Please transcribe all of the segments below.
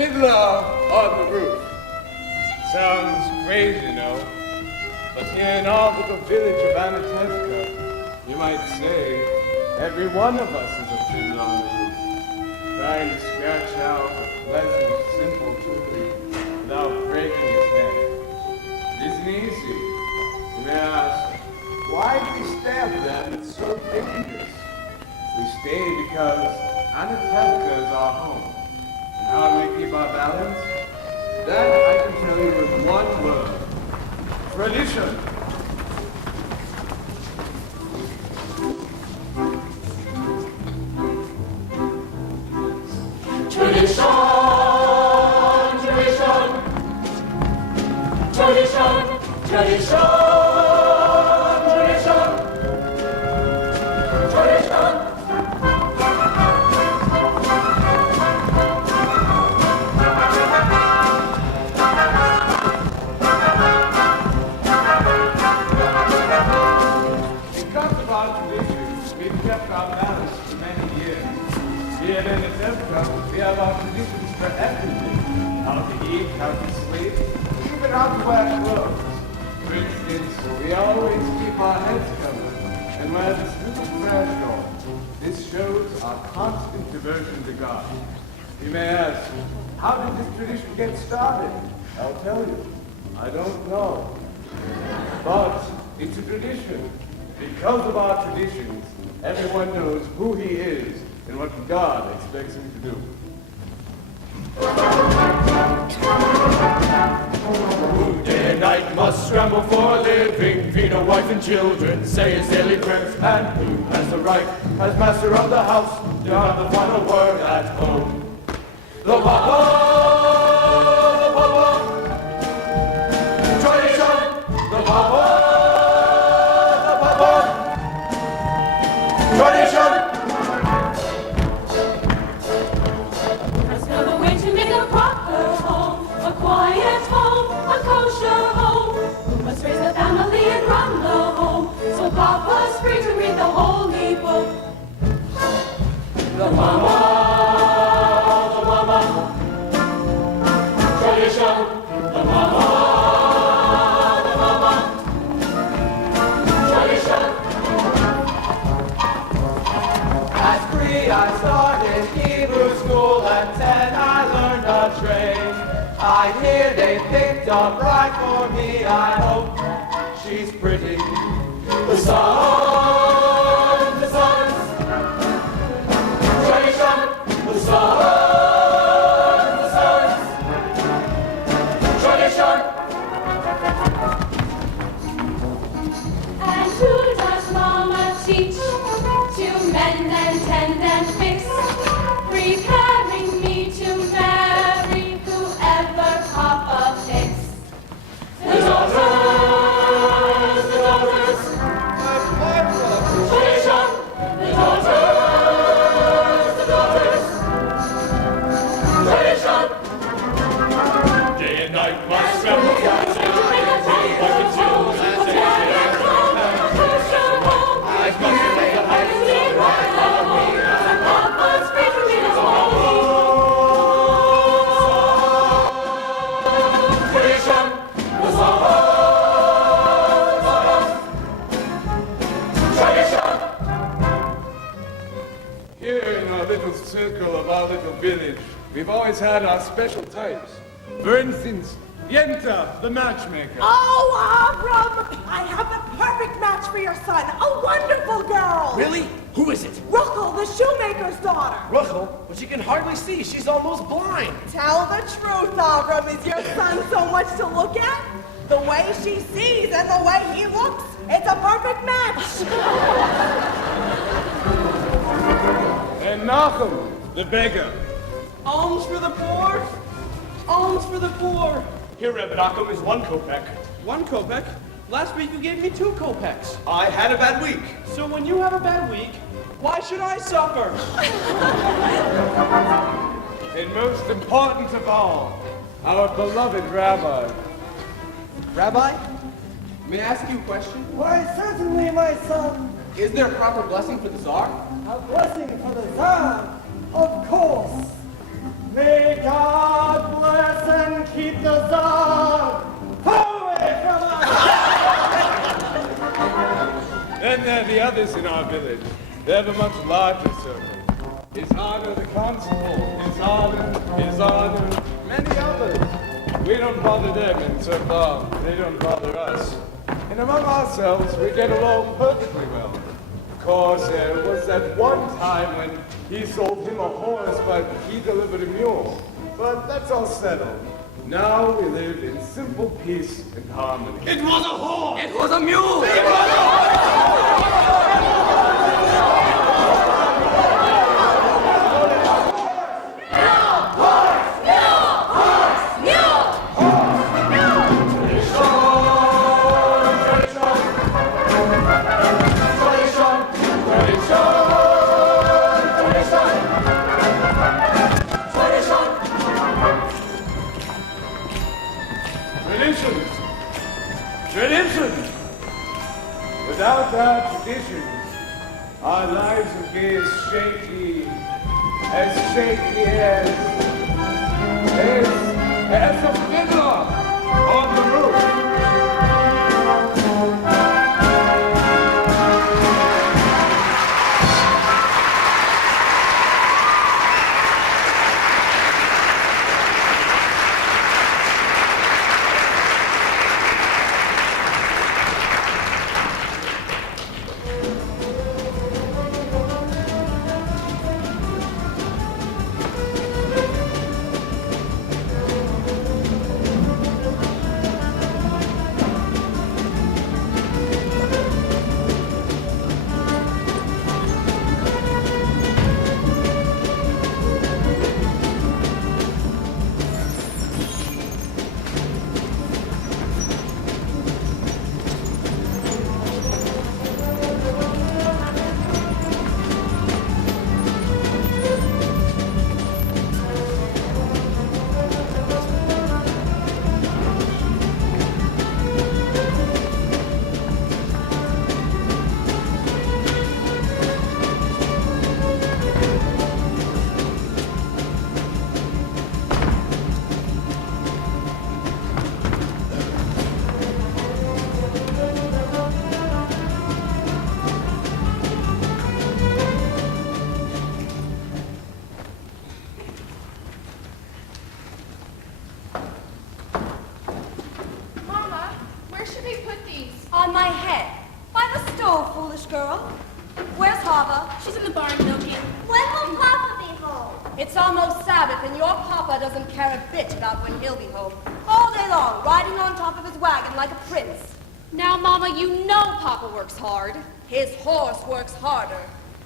Fiddler on the roof. Sounds crazy, you know. But here in our little village of Annandale, you might say, every one of us is a fiddler on the roof, trying to scratch out a pleasant, simple tune without breaking its neck. It isn't easy. You may ask, why do we stay up there? It's so dangerous. We stay because Annandale is our home. And how do we keep our balance? That I can tell you with one word. Tradition. Tradition, tradition, tradition, tradition, tradition, tradition. Because of our traditions, we've kept our balance for many years. Here in Annandale, we have our traditions for everything. How to eat, how to sleep, even how to wear clothes. For instance, we always keep our heads covered and wear this little prayer shawl. This shows our constant devotion to God. You may ask, how did this tradition get started? I'll tell you. I don't know. But it's a tradition. Because of our traditions, everyone knows who he is and what God expects him to do. Who day and night must scramble for a living, feed a wife and children, say his daily prayers, and who has the right, as master of the house, to have the final word at home. The Papa, tradition, the Papa, tradition. There's no way to make a proper home, a quiet home, a kosher home. Who must raise the family and run the home, so Papa's free to read the holy book. The Mama, tradition, the Mama, tradition. At 3 I started Hebrew school, at 10 I learned a trade. I hear they picked a bride for me, I hope she's pretty. The sons, tradition, the sons, tradition. And who does Mama teach to mend and tend and fix, preparing me to marry whoever Papa picks? The daughters, tradition, the daughters, tradition. Day and night must scramble for circle of our little village, we've always had our special types. For instance, Yenta, the matchmaker. Oh, Abram! I have the perfect match for your son. A wonderful girl. Really? Who is it? Ruchel, the shoemaker's daughter. Ruchel? But she can hardly see. She's almost blind. Tell the truth, Abram. Is your son so much to look at? The way she sees and the way he looks, it's a perfect match. And Nachum, the beggar. Alms for the poor? Alms for the poor. Here, Rebbe Nachum, is 1 kopeck. 1 kopeck? Last week you gave me 2 kopecks. I had a bad week. So when you have a bad week, why should I suffer? And most important of all, our beloved rabbi. Rabbi, may I ask you a question? Why, certainly, my son. Is there a proper blessing for the Tsar? A blessing for the Tsar, of course. May God keep the Tsar far away from us. Then there are the others in our village. They have a much larger circle. His Honor the Constable, His Honor, many others. We don't bother them in so far, they don't bother us. And among ourselves, we get along perfectly well. Of course, there was that one time when he sold him a horse, but he delivered a mule. But that's all settled. Now we live in simple peace and harmony. It was a horse! It was a mule! It was a horse! Tradition! Without our traditions, our lives would be as shaky as a fiddler on the roof.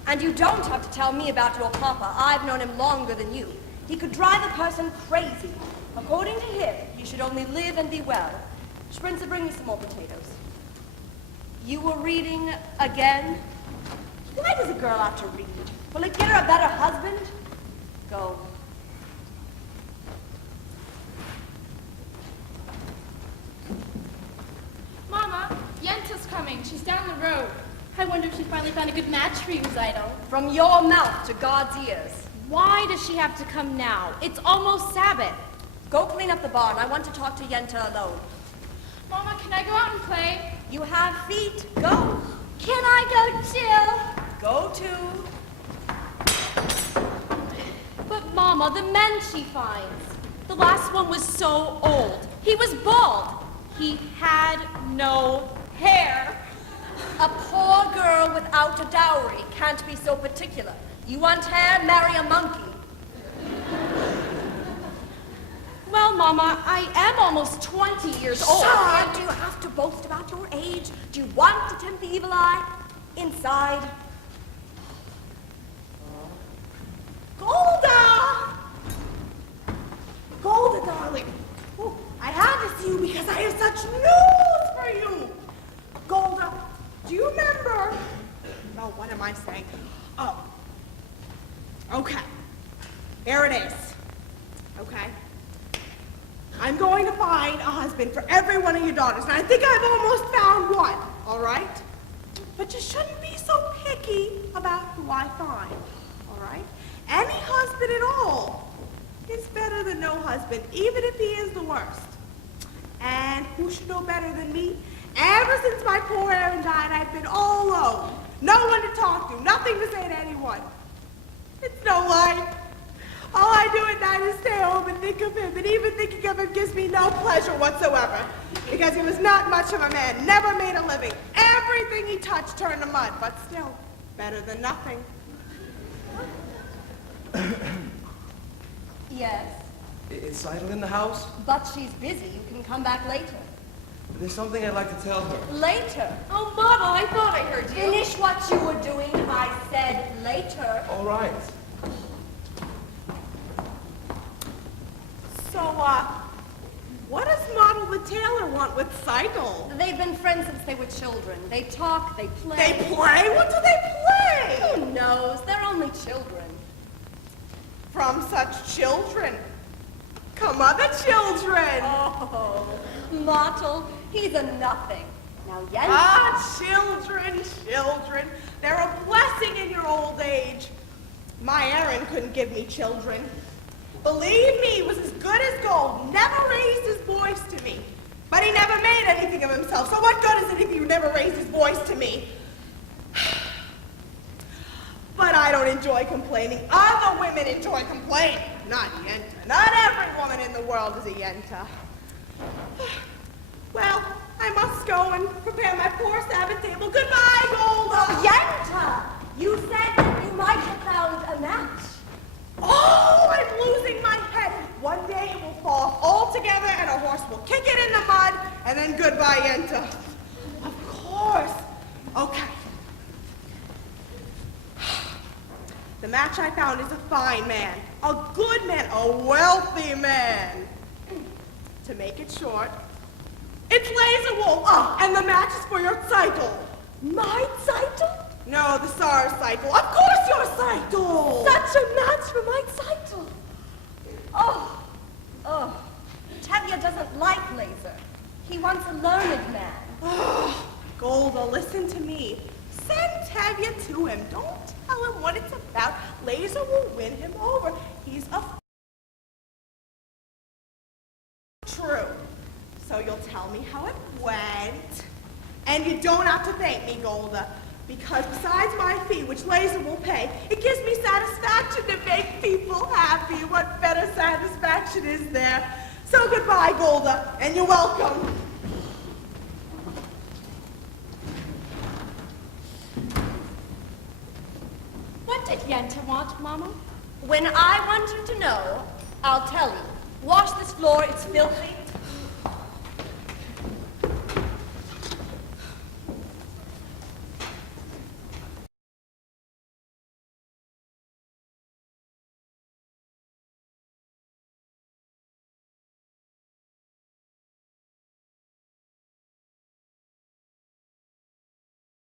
And you don't have to tell me about your papa. I've known him longer than you. He could drive a person crazy. According to him, he should only live and be well. Sprinza, bring me some more potatoes. You were reading again? Why does a girl have to read? Will it get her a better husband? Go. Mama, Yente's coming. She's down the road. I wonder if she finally found a good match for you, Seiden. From your mouth to God's ears. Why does she have to come now? It's almost Sabbath. Go clean up the barn. I want to talk to Yente alone. Mama, can I go out and play? You have feet. Go. Can I go too? Go too. But Mama, the men she finds. The last one was so old. He was bald. He had no hair. A poor girl without a dowry can't be so particular. You want hair? Marry a monkey. Well, Mama, I am almost 20 years old. Sure, do you have to boast about your age? Do you want to tempt the evil eye? Inside. Golda! Golda, darling. Ooh, I had to see you because I have such news for you. Golda, do you remember? Oh, what am I saying? Oh. Okay. Here it is. Okay. I'm going to find a husband for every one of your daughters, and I think I've almost found one, all right? But you shouldn't be so picky about who I find, all right? Any husband at all. is better than no husband, even if he is the worst. And who should know better than me? Ever since my poor Aaron died, I've been all alone. No one to talk to, nothing to say to anyone. It's no life. All I do at night is stay home and think of him, and even thinking of him gives me no pleasure whatsoever, because he was not much of a man, never made a living. Everything he touched turned to mud, but still, better than nothing. Yes, Is Seiden in the house? but she's busy. You can come back later. There's something I'd like to tell her. Later? Oh, Mama, I thought I heard you. Finish what you were doing. I said later. All right. So, what does Model the Tailor want with Seidel? They've been friends since they were children. They talk, they play. They play? What do they play? Who knows? They're only children. From such children come other children. Oh, Mottle, he's a nothing. Now, yes. Ah, children, children. They're a blessing in your old age. My Aaron couldn't give me children. Believe me, he was as good as gold. Never raised his voice to me. But he never made anything of himself. So what good is it if you never raised his voice to me? But I don't enjoy complaining. Other women enjoy complaining. Not Yenta. Not every woman in the world is a Yenta. Well, I must go and prepare my poor Sabbath table. Goodbye, Golda. Yenta! You said that you might have found a match. Oh, I'm losing my head. One day it will fall off altogether and a horse will kick it in the mud, and then goodbye, Yenta. Of course. Okay. The match I found is a fine man, a good man, a wealthy man. To make it short, it's Laserwolf. Oh, and the match is for your cycle. My cycle? No, the Tsar's cycle. Of course your cycle. Such a match for my cycle. Oh. Tevye doesn't like Laser. He wants a learned man. Oh, Golda, listen to me. Send Tevye to him. Don't tell him what it's about. Laser will win him over. He's a true. So you'll tell me how it went. And you don't have to thank me, Golda. Because besides my fee, which Laser will pay, it gives me satisfaction to make people happy. What better satisfaction is there? So goodbye, Golda, and you're welcome. What did Yenta want, Mama? When I want you to know, I'll tell you. Wash this floor, it's filthy.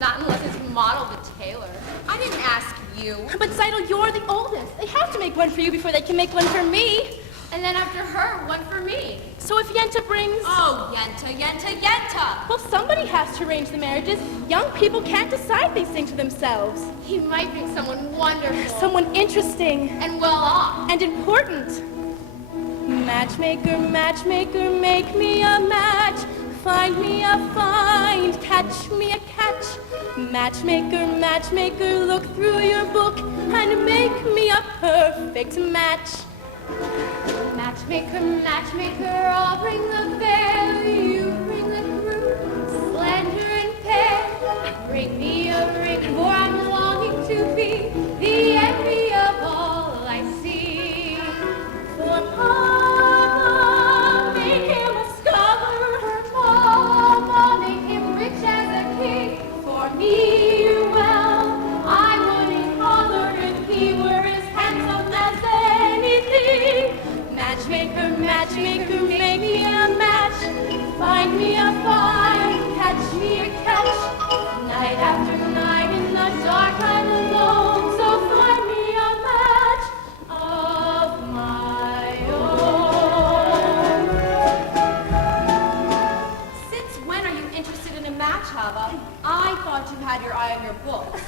Not unless it's Model the Tailor. I didn't ask you. But Seidel, you're the oldest. They have to make one for you before they can make one for me. And then after her, one for me. So if Yenta brings... Oh, Yenta! Well, somebody has to arrange the marriages. Young people can't decide these things for themselves. He might bring someone wonderful. Someone interesting. And well off. And important. Matchmaker, matchmaker, make me a match. Find me a find, catch me a catch. Matchmaker, matchmaker, look through your book and make me a perfect match. Matchmaker, matchmaker, I'll bring the fair, you bring the crude, slender and fair. Bring me a ring, for I'm longing to be the envy of all I see. For Papa, make him a scholar, Mama, make him rich as a king. For me, well, I wouldn't holler if he were as handsome as anything. Matchmaker, matchmaker, make me a match. Find me a find, catch me a catch. Night after night in the dark I'm alone, so find me a match of my own. Since when are you interested in a match, Hava? I thought you had your eye on your books.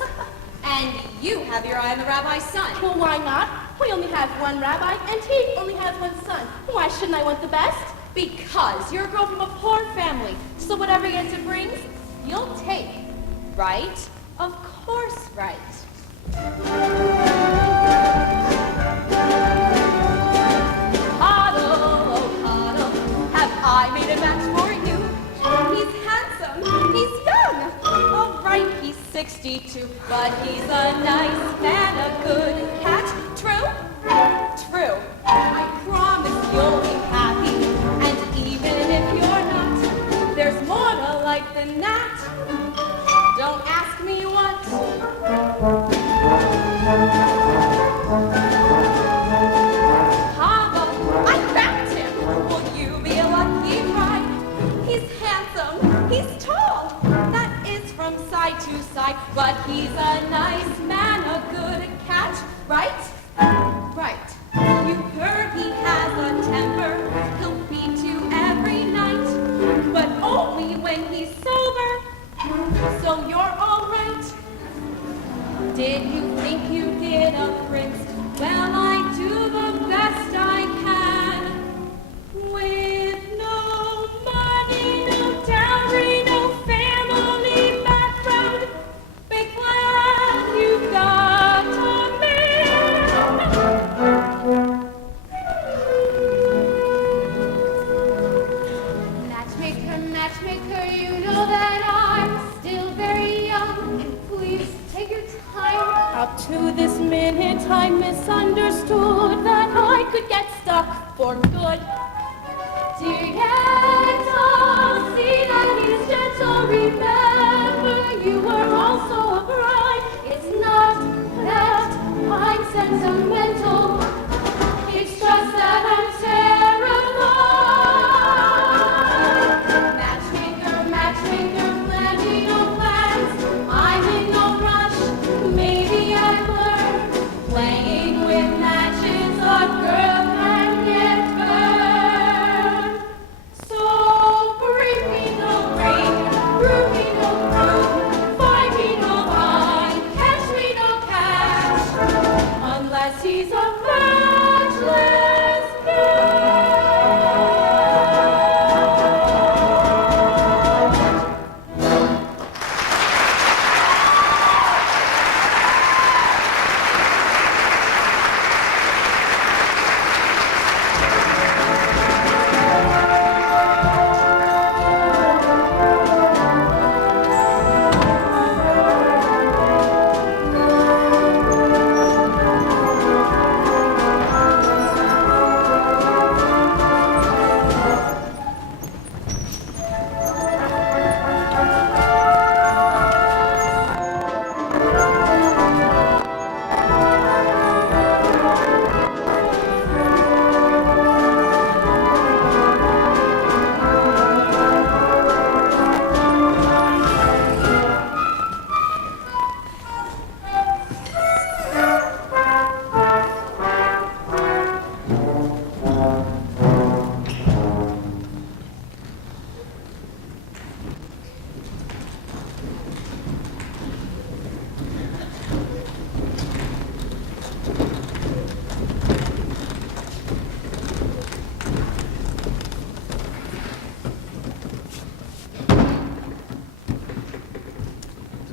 And you have your I am the rabbi's son. Well, why not? We only have one rabbi, and he only has one son. Why shouldn't I want the best? Because you're a girl from a poor family, so whatever gets it brings, you'll take. Right? Of course, right. Huddle, oh huddle, have I made a match for you? He's handsome, he's young. All right, he's 62, but he's a nice man, a good catch. True? True. I promise you'll be happy, and even if you're not, there's more to life than that. Don't ask me what. Hava, I backed him. Will you be a lucky bride? He's handsome, he's tall. That is from side to side, but he's a nice man, a good catch, right? Right. You've heard he has a temper. He'll beat you every night, but only when he's sober. So you're all right. Did you think you did a prince? Well, I do the best I can. With no money, no dowry, no family background, be glad you got a man. Matchmaker, matchmaker, you know that I'm still very young. And please take your time. Up to this minute, I misunderstood that I could get stuck for good. Dear gentle, see that he's gentle. Remember, you were also a bride. It's not that I'm sentimental. It's just that I'm terrified. Matchmaker, matchmaker, plan me no plans. I'm in no rush. Maybe I've learned playing with matches. A girl can get burned. So bring me no rain, brew me no brew, find me no wine, catch me no cash, unless he's a matchless man.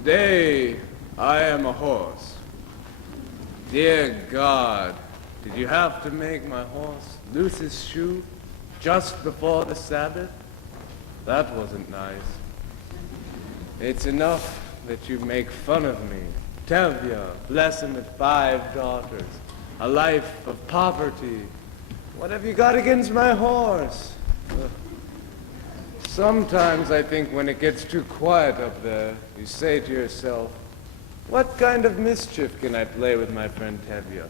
Today, I am a horse. Dear God, did you have to make my horse loose his shoe just before the Sabbath? That wasn't nice. It's enough that you make fun of me. Tevye, blessed with 5 daughters, a life of poverty. What have you got against my horse? Sometimes I think when it gets too quiet up there, you say to yourself, what kind of mischief can I play with my friend Tevye?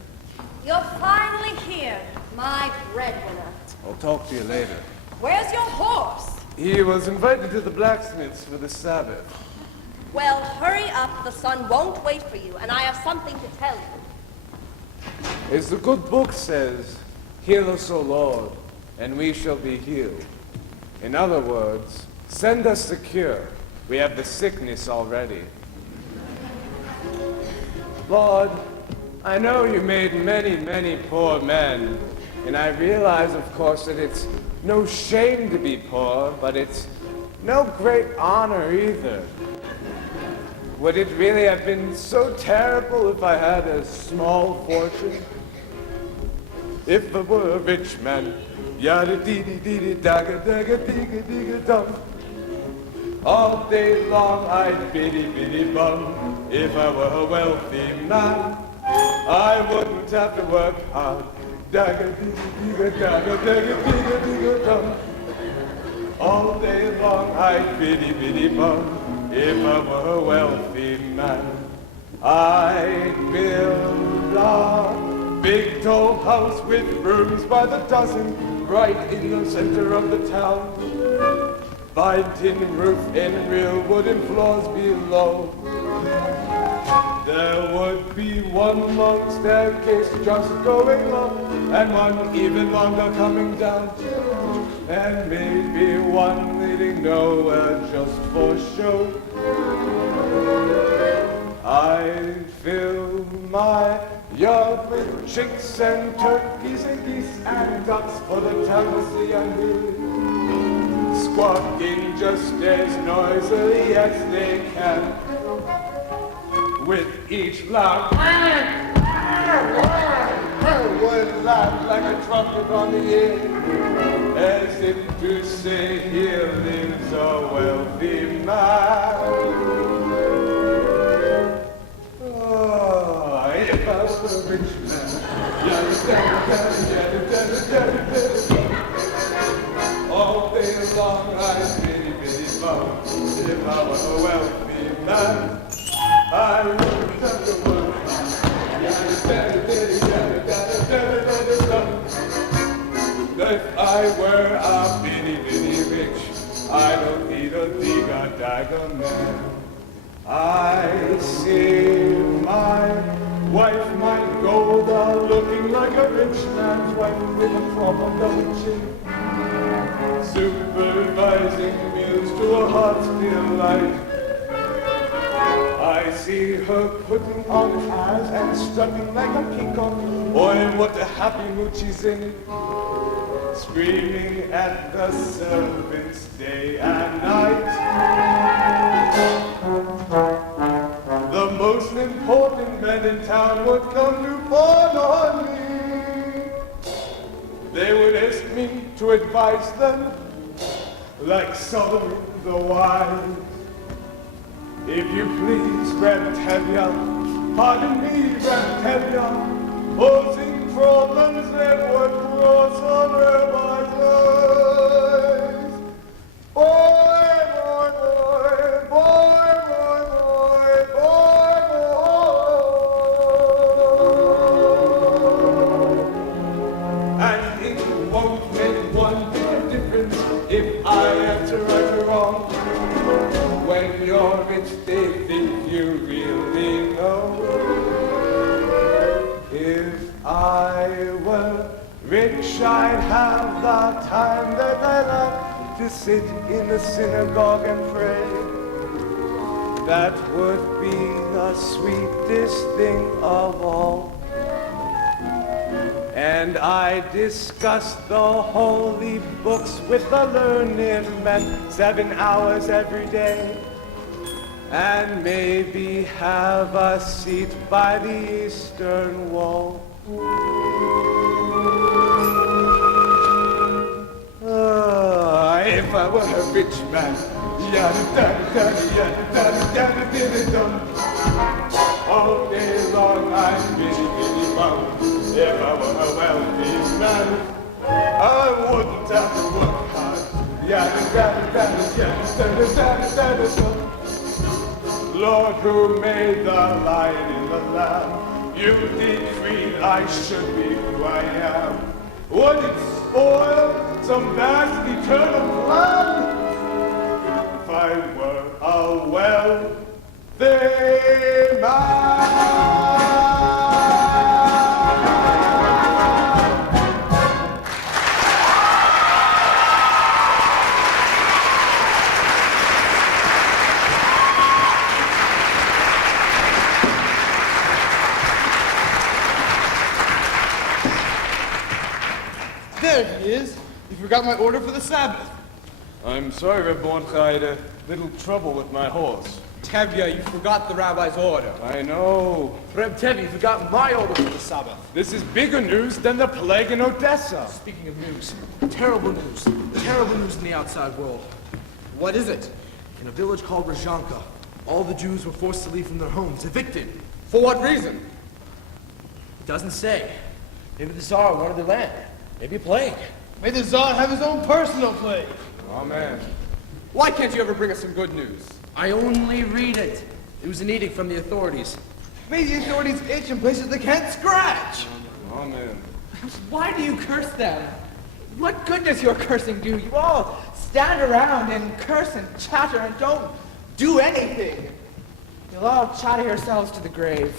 You're finally here, my breadwinner. I'll talk to you later. Where's your horse? He was invited to the blacksmith's for the Sabbath. Well, hurry up. The sun won't wait for you, and I have something to tell you. As the good book says, heal us, O Lord, and we shall be healed. In other words, send us the cure. We have the sickness already. Lord, I know you made many, many poor men, and I realize, of course, that it's no shame to be poor, but it's no great honor either. Would it really have been so terrible if I had a small fortune? If I were a rich man, yada-dee-dee-dee-dee-dagga-dagga-digga-digga-dum. All day long I'd biddy-biddy-bum. If I were a wealthy man, I wouldn't have to work hard. Dagga-digga-digga-dagga-digga-digga-digga-dum. All day long I'd biddy-biddy-bum. If I were a wealthy man, I'd build a big tall house with rooms by the dozen, right in the center of the town. By tin roof and real wooden floors below. There would be one long staircase just going up, and one even longer coming down, and maybe one leading nowhere just for show. I'd fill my yard with chicks and turkeys and geese and ducks for the town to see and hear, squawking just as noisily as they can, with each loud would laugh like a trumpet on the air, as if to say, here lives a wealthy man. Oh, if I was a rich man, all day long I'd biddy-biddy-bum. If I was a wealthy man, I wouldn't have to work hard. If I were a bitty rich, I don't need a digger man. I see my wife, my Golda, looking like a rich man's wife with a problem double chin, supervising meals to a heart's delight. I see her putting on airs and strutting like a peacock. Boy, what a happy mood she's in, screaming at the servants day and night. The most important men in town would come to fawn on me. They would ask me to advise them, like Solomon the wise. If you please, Brentavia, pardon me, Brentavia, posing problems that would cross on Rabbi's eyes. Boy, boy, boy, boy, boy, boy, boy, boy. And it won't make one bit of difference if I answer right or wrong. When you're rich, they think you really know. If I were rich, I'd have the time that I like to sit in the synagogue and pray. That would be the sweetest thing of all. And I discuss the holy books with the learned men 7 hours every day, and maybe have a seat by the eastern wall. If I were a rich man, all day long I'd biddy-biddy-bum. If I were a wealthy man, I wouldn't have to work hard. Lord, who made the lion in the lamb, you decreed I should be who I am. Would it spoil some vast eternal plan if I were a wealthy man? there he is. You forgot my order for the Sabbath. I'm sorry, Reb Mordechai, I had a little trouble with my horse. Tevye, you forgot the rabbi's order. I know. Reb Tevye, you forgot my order for the Sabbath. This is bigger news than the plague in Odessa. Speaking of news, terrible news in the outside world. What is it? In a village called Razhanka, all the Jews were forced to leave from their homes, evicted. For what reason? It doesn't say. Maybe the Tsar wanted their land. Maybe a plague. May the Tsar have his own personal plague. Amen. Why can't you ever bring us some good news? I only read it. It was an edict from the authorities. May the authorities itch in places they can't scratch. Amen. Why do you curse them? What good does your cursing do? You all stand around and curse and chatter and don't do anything. You'll all chatter yourselves to the grave.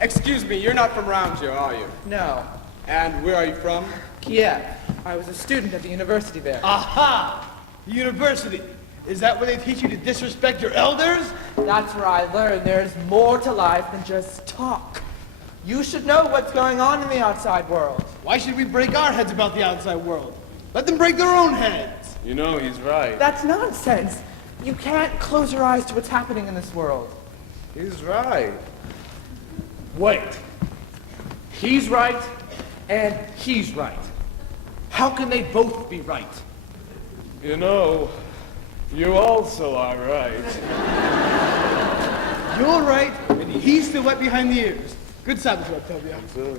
Excuse me, you're not from around here, are you? No. And where are you from? Kiev. I was a student at the university there. Aha! The university. Is that where they teach you to disrespect your elders? That's where I learned there's more to life than just talk. You should know what's going on in the outside world. Why should we break our heads about the outside world? Let them break their own heads. You know, he's right. That's nonsense. You can't close your eyes to what's happening in this world. He's right. Wait. He's right, and he's right. How can they both be right? You know, you also are right. You're right, and he's still wet behind the ears. Good Sabbath, Reb Tevye.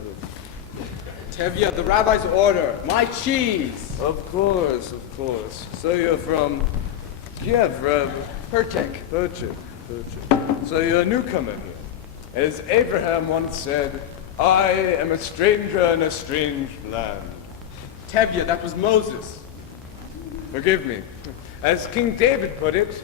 Tevye, the rabbi's order. My cheese. Of course. So you're from Kiev, Reb? Perchik. Perchik. So you're a newcomer here. As Abraham once said, I am a stranger in a strange land. Tevye, that was Moses. Forgive me. As King David put it,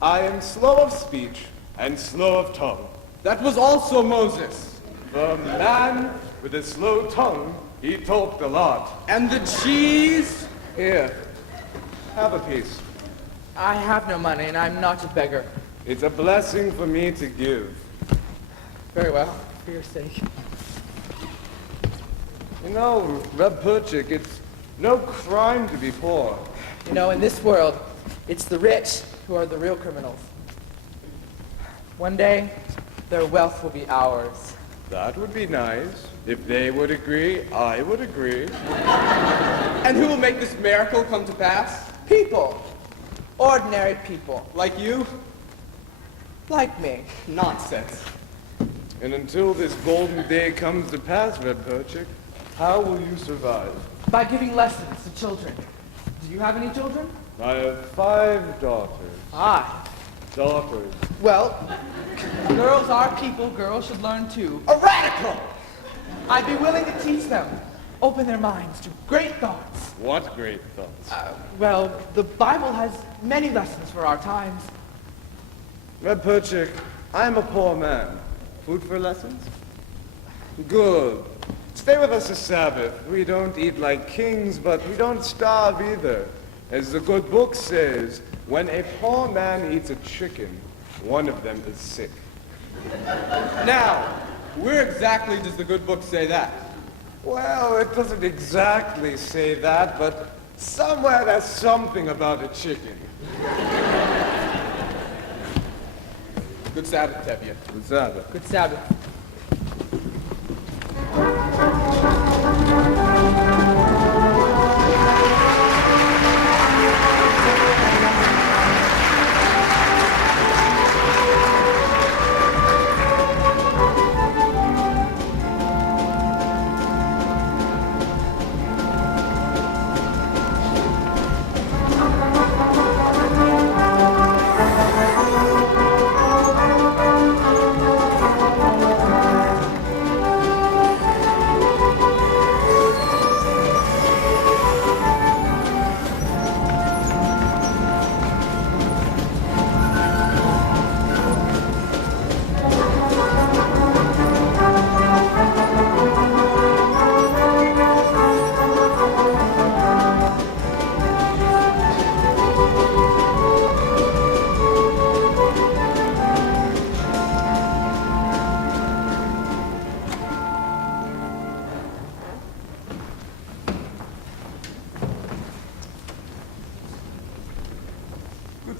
I am slow of speech and slow of tongue. That was also Moses. The man with a slow tongue, he talked a lot. And the cheese? Here, have a piece. I have no money and I'm not a beggar. It's a blessing for me to give. Very well, for your sake. You know, Reb Perchik, it's no crime to be poor. You know, in this world, it's the rich who are the real criminals. One day, their wealth will be ours. That would be nice. If they would agree, I would agree. And who will make this miracle come to pass? People. Ordinary people. Like you? Like me. Nonsense. And until this golden day comes to pass, Reb Perchik, how will you survive? By giving lessons to children. Do you have any children? I have 5 daughters. Ah. Daughters. Well, girls are people. Girls should learn too. A radical! I'd be willing to teach them. Open their minds to great thoughts. What great thoughts? Well, the Bible has many lessons for our times. Reb Perchik, I am a poor man. Food for lessons? Good. Stay with us a Sabbath. We don't eat like kings, but we don't starve either. As the good book says, when a poor man eats a chicken, one of them is sick. Now, where exactly does the good book say that? Well, it doesn't exactly say that, but somewhere there's something about a chicken. Good Sabbath, Tevye. Good Sabbath. Good Sabbath.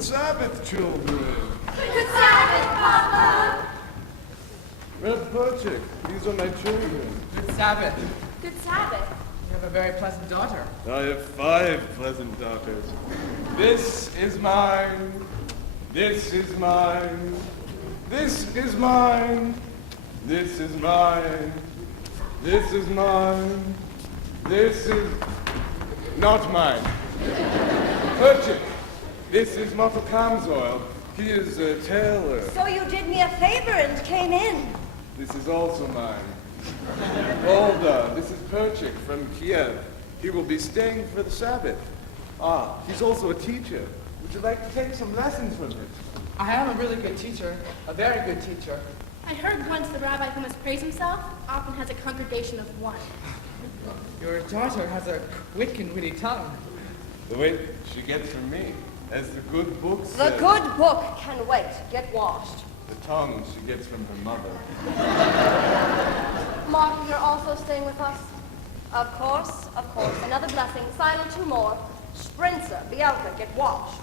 Sabbath, children. Good Sabbath, Papa. Red Perchik, these are my children. Good Sabbath. Good Sabbath. You have a very pleasant daughter. I have 5 pleasant daughters. This is mine. This is mine. This is mine. This is mine. This is mine. This is not mine. Perchik, this is Motto Kamzoil. He is a tailor. So you did me a favor and came in. This is also mine. Golda, this is Perchik from Kiev. He will be staying for the Sabbath. Ah, he's also a teacher. Would you like to take some lessons from him? I am a really good teacher, a very good teacher. I heard once the rabbi who must praise himself often has a congregation of 1. Your daughter has a quick and witty tongue. The wit she gets from me, as the good book The says. good book can wait. Get washed. The tongue she gets from her mother. Mark, you're also staying with us? Of course, of course. Another blessing. Silent 2 more. Sprinzer, Bielka, get washed.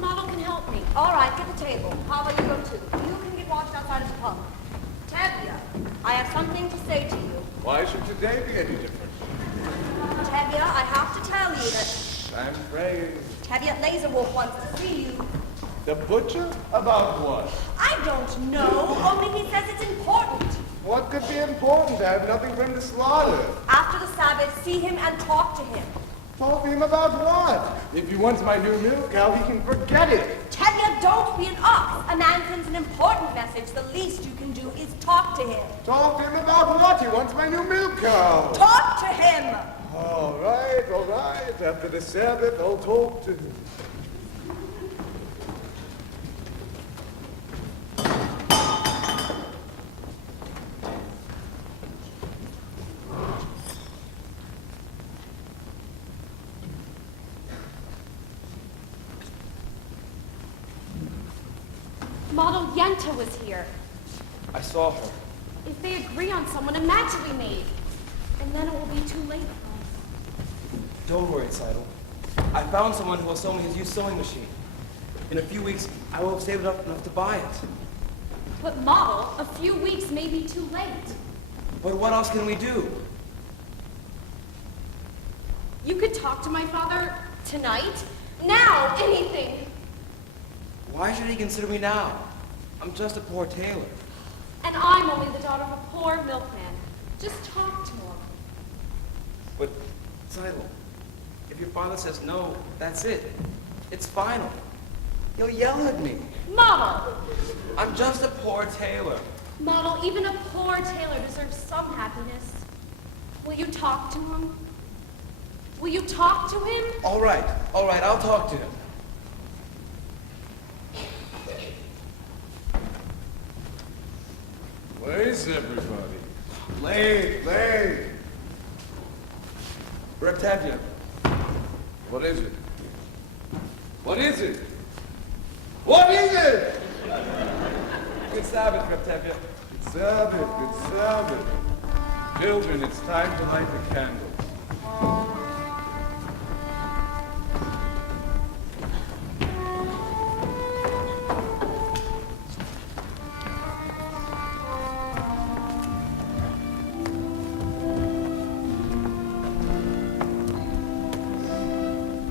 Model can help me. All right, get the table. How about you go too? You can get washed outside of the pub. Tevye, I have something to say to you. Why should today be any different? Tevye, I have to tell you that I'm afraid. Tevye Laserwolf wants to see you. The butcher? About what? I don't know, only he says it's important. What could be important? I have nothing for him to slaughter. After the Sabbath, see him and talk to him. Talk to him about what? If he wants my new milk cow, he can forget it. Tevye, don't be an ox. A man sends an important message. The least you can do is talk to him. Talk to him about what? He wants my new milk cow. Talk to him! All right, all right. After the Sabbath, I'll talk to him. Model Yenta was here. I saw her. If they agree on someone, a match will be made. And then it will be too late. Don't worry, Seidel. I found someone who will sell me his used sewing machine. In a few weeks, I will have saved up enough to buy it. But Model, a few weeks may be too late. But what else can we do? You could talk to my father tonight, now, anything. Why should he consider me now? I'm just a poor tailor. And I'm only the daughter of a poor milkman. Just talk to him. But, Seidel, if your father says no, that's it. It's final. He'll yell at me. Model! I'm just a poor tailor. Model, even a poor tailor deserves some happiness. Will you talk to him? Will you talk to him? All right, I'll talk to him. Where is everybody? Late. Rectavia. What is it? What is it? What is it? Good Sabbath, Rectavia. Good Sabbath. Children, it's time to light the candles.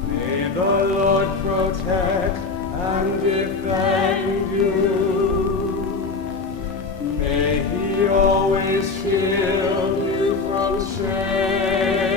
May the Lord protect and defend you. May he always shield you from shame.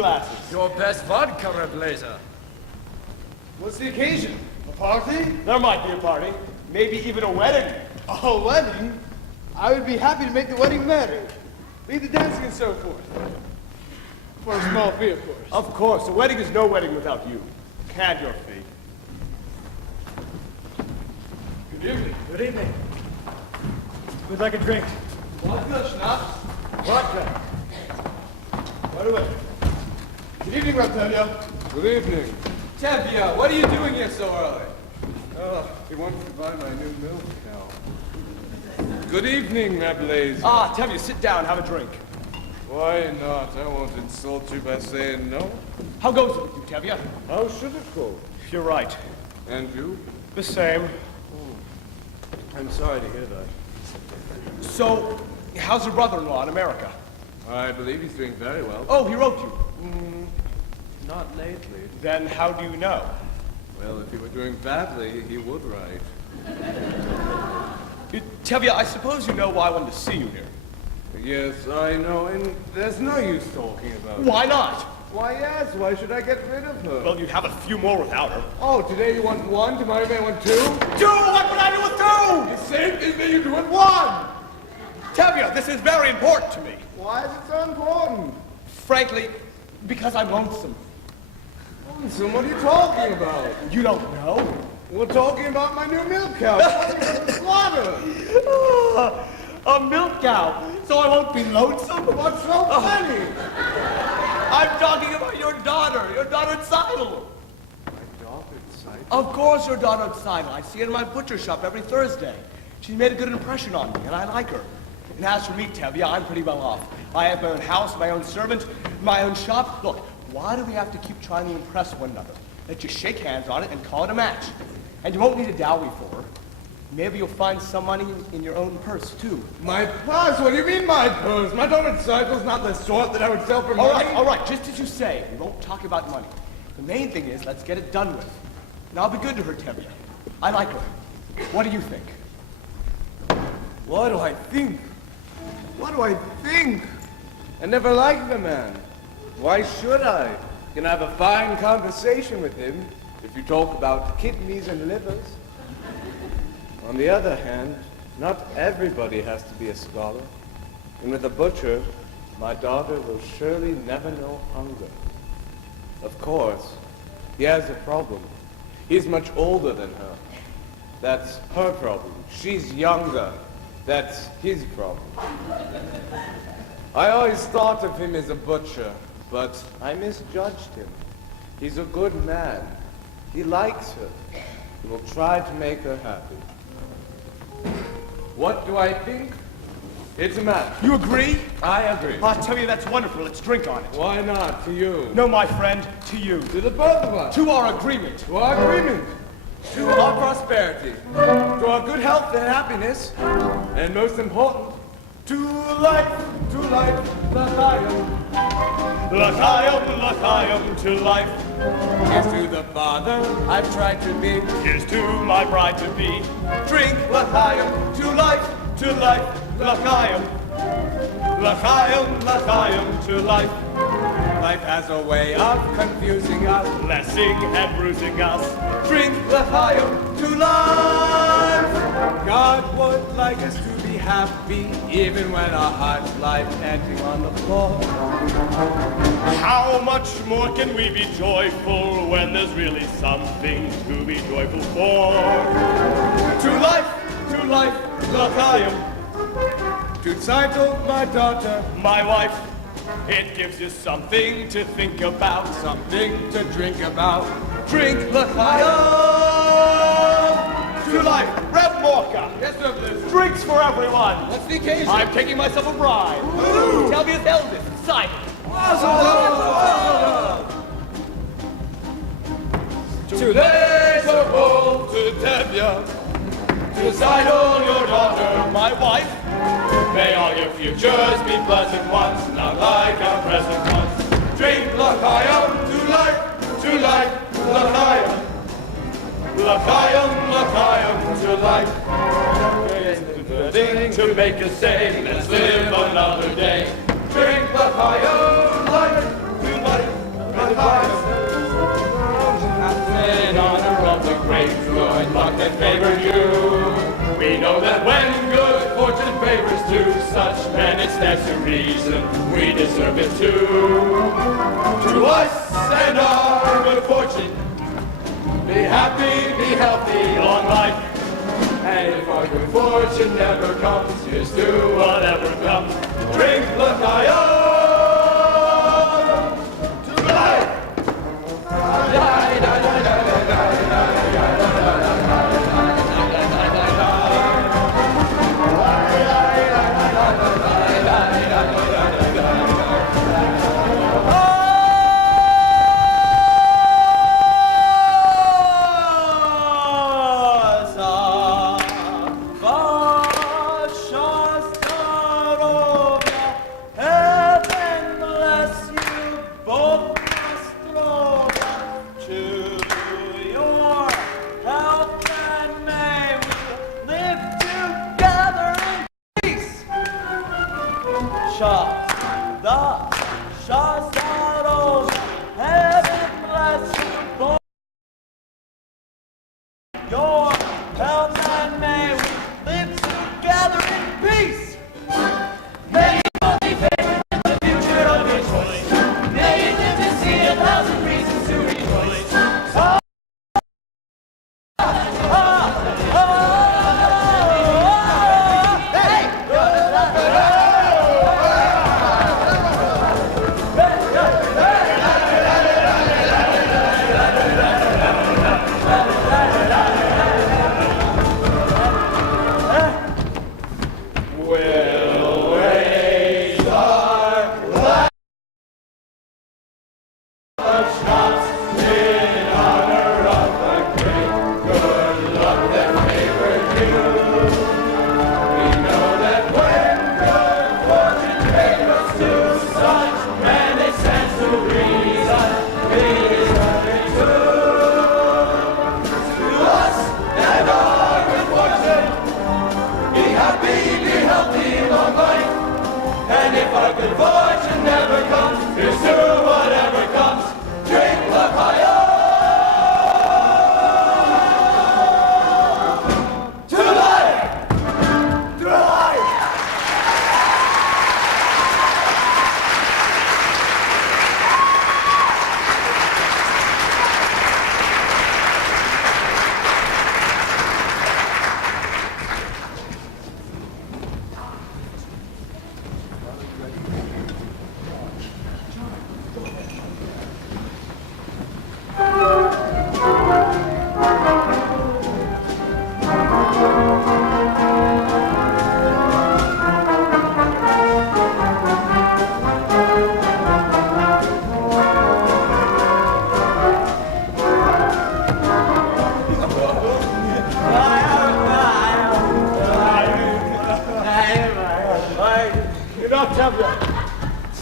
glasses. Your best vodka, Blazer. What's the occasion? A party? There might be a party. Maybe even a wedding. A wedding? I would be happy to make the wedding merry. Lead the dancing and so forth. For a small fee, of course. Of course. A wedding is no wedding without you. Cad your fee. Good evening. Good evening. Would like a drink? Vodka, schnapps? Vodka. Right away. Good evening, Raptalia. Good evening. Tevye, what are you doing here so early? Oh, he wants to buy my new milk cow. Good evening, Blazer. Ah, Tevye, sit down, have a drink. Why not? I won't insult you by saying no. How goes it with you, Tevye? How should it go? You're right. And you? The same. I'm sorry to hear that. So, how's your brother-in-law in America? I believe he's doing very well. Oh, he wrote you. Not lately. Then how do you know? Well, if he were doing badly, he would write. Tevye, I suppose you know why I wanted to see you here. Yes, I know, and there's no use talking about it. Why not? Why, yes, why should I get rid of her? Well, you'd have a few more without her. Oh, today you want one, tomorrow you may want two? Two? What would I do with two? The same thing that you do with one! Tevye, this is very important to me. Why is it so important? Frankly, because I'm lonesome. Lonesome? What are you talking about? You don't know? We're talking about my new milk cow. Slaughter! A milk cow, so I won't be lonesome? What's so funny? I'm talking about your daughter Seidel. My daughter, Seiden? Of course your daughter Seidel. I see her in my butcher shop every Thursday. She's made a good impression on me, and I like her. And as for me, Tevye, I'm pretty well off. I have my own house, my own servant, my own shop. Look, why do we have to keep trying to impress one another? Let's just shake hands on it and call it a match. And you won't need a dowry for her. Maybe you'll find some money in your own purse, too. My purse? What do you mean, my purse? My daughter Seidel's not the sort that I would sell for money. All right, just as you say. We won't talk about money. The main thing is, let's get it done with. And I'll be good to her, Tevye. I like her. What do you think? What do I think? What do I think? I never liked the man. Why should I? You can have a fine conversation with him if you talk about kidneys and livers. On the other hand, not everybody has to be a scholar. And with a butcher, my daughter will surely never know hunger. Of course, he has a problem. He's much older than her. That's her problem. She's younger. That's his problem. I always thought of him as a butcher, but I misjudged him. He's a good man. He likes her. He will try to make her happy. What do I think? It's a match. You agree? I agree. I'll tell you that's wonderful. Let's drink on it. Why not? To you. No, my friend, to you. To the both of us. To our agreement. To our agreement. To our prosperity. To our good health and happiness. And most important, to life, l'chaim. L'chaim, to life. Here's to the father I've tried to be. Here's to my bride to be. Drink l'chaim, to life, L'chaim. L'chaim, to life. Life has a way of confusing us, Blessing and bruising us. Drink l'chaim to life. God would like us to be happy, even when our hearts lie panting on the floor. How much more can we be joyful when there's really something to be joyful for? To life, l'chaim. To Seidel, my daughter, My wife, it gives you something to think about. something to drink about. Drink l'chaim. To life, Rev Morka. Yes, sir, Bliss. Drinks for everyone. What's the occasion? I'm taking myself a bride. Tell me his eldest, Seiden. Today's a ball to Tevye. To Seidel, your daughter, my wife. May all your futures be pleasant ones, not like our present ones. Drink l'chaim, to life, l'chaim. L'chaim, to life. The thing to make us say, let's live another day. Drink l'chaim, life, to life. great good luck that favored you. We know that when good fortune favors two such men, it stands to reason we deserve it too. To us and our good fortune, be happy, be healthy, long life. And if our good fortune never comes, here's to whatever comes. Drink l'chaim to life.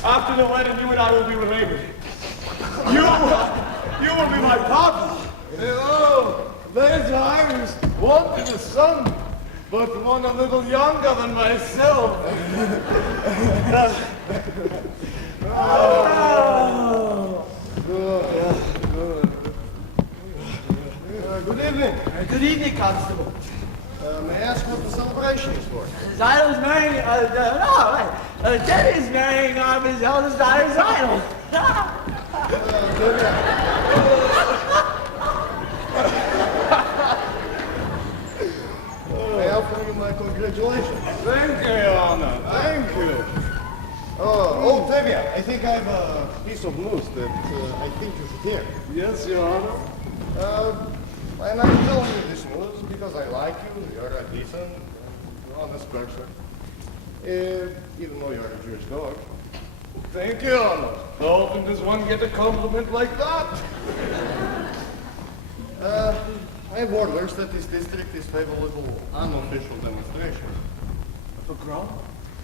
After the wedding, you and I will be related. You will be my partner. Hello, there's Iris. Wanted a son, but one a little younger than myself. Good evening. Good evening, Constable. May I ask what the celebration is for? Zeidel's marrying, Teddy's marrying his eldest daughter, Zeidel. May I offer you my congratulations? Thank you, Your Honor. Thank you. Oh, Tevya, I think I have a piece of news that I think you should hear. Yes, Your Honor. And I'm telling you this news because I like you. You're a decent, honest person. Even though you're a Jewish dog. Thank you, Your Honor. How often does one get a compliment like that? I have orders that this district is to have a little unofficial demonstration. The ground?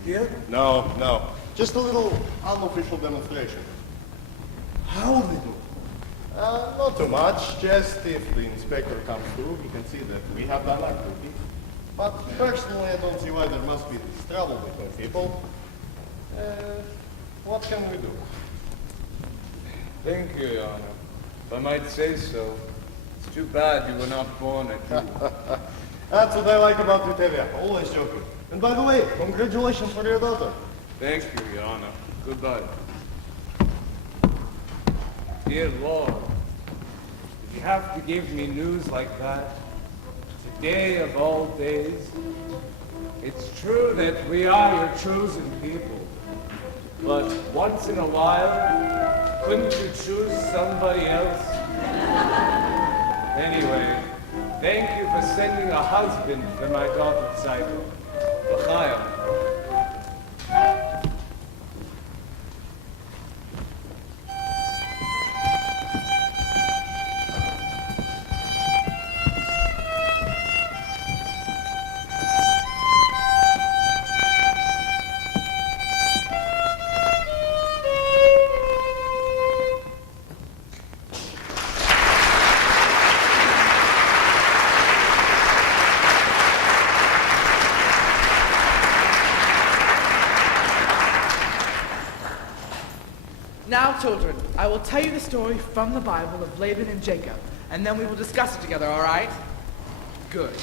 Here? No. Just a little unofficial demonstration. How little? Not too much. Just if the inspector comes through, he can see that we have done our duty. But personally, I don't see why there must be this trouble between people. What can we do? Thank you, Your Honor. If I might say so, It's too bad you were not born at you. That's what I like about Utevia. Always joking. And by the way, congratulations for your daughter. Thank you, Your Honor. Goodbye. Dear Lord, if you have to give me news like that, today of all days, it's true that we are your chosen people. But once in a while, couldn't you choose somebody else? Anyway, thank you for sending a husband for my daughter Seiden. L'chaim. Now, children, I will tell you the story from the Bible of Laban and Jacob, and then we will discuss it together, all right? Good.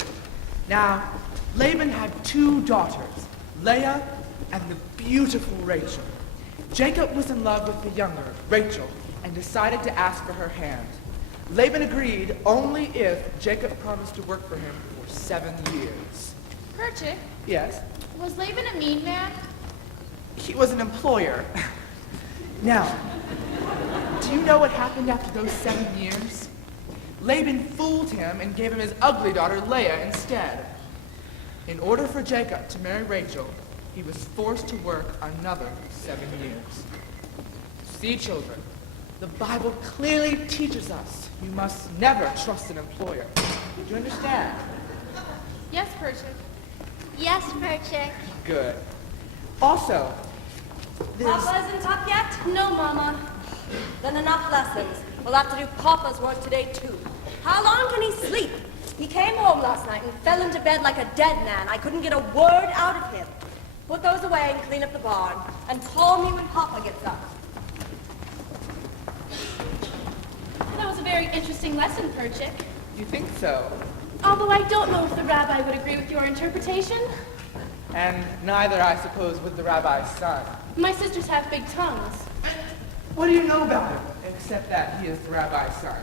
Now, Laban had 2 daughters, Leah and the beautiful Rachel. Jacob was in love with the younger, Rachel, and decided to ask for her hand. Laban agreed only if Jacob promised to work for him for 7 years. Perchik, Yes? was Laban a mean man? He was an employer. Now, do you know what happened after those 7 years? Laban fooled him and gave him his ugly daughter Leah instead. In order for Jacob to marry Rachel, he was forced to work another 7 years. See, children, the Bible clearly teaches us you must never trust an employer. Do you understand? Yes, Perchik. Yes, Perchik. Good. Also, there's... Papa isn't up yet? No, Mama. Then enough lessons. We'll have to do Papa's work today, too. How long can he sleep? He came home last night and fell into bed like a dead man. I couldn't get a word out of him. Put those away and clean up the barn. And call me when Papa gets up. That was a very interesting lesson, Perchik. You think so? Although I don't know if the rabbi would agree with your interpretation. And neither, I suppose, would the rabbi's son. My sisters have big tongues. What do you know about him, except that he is the rabbi's son?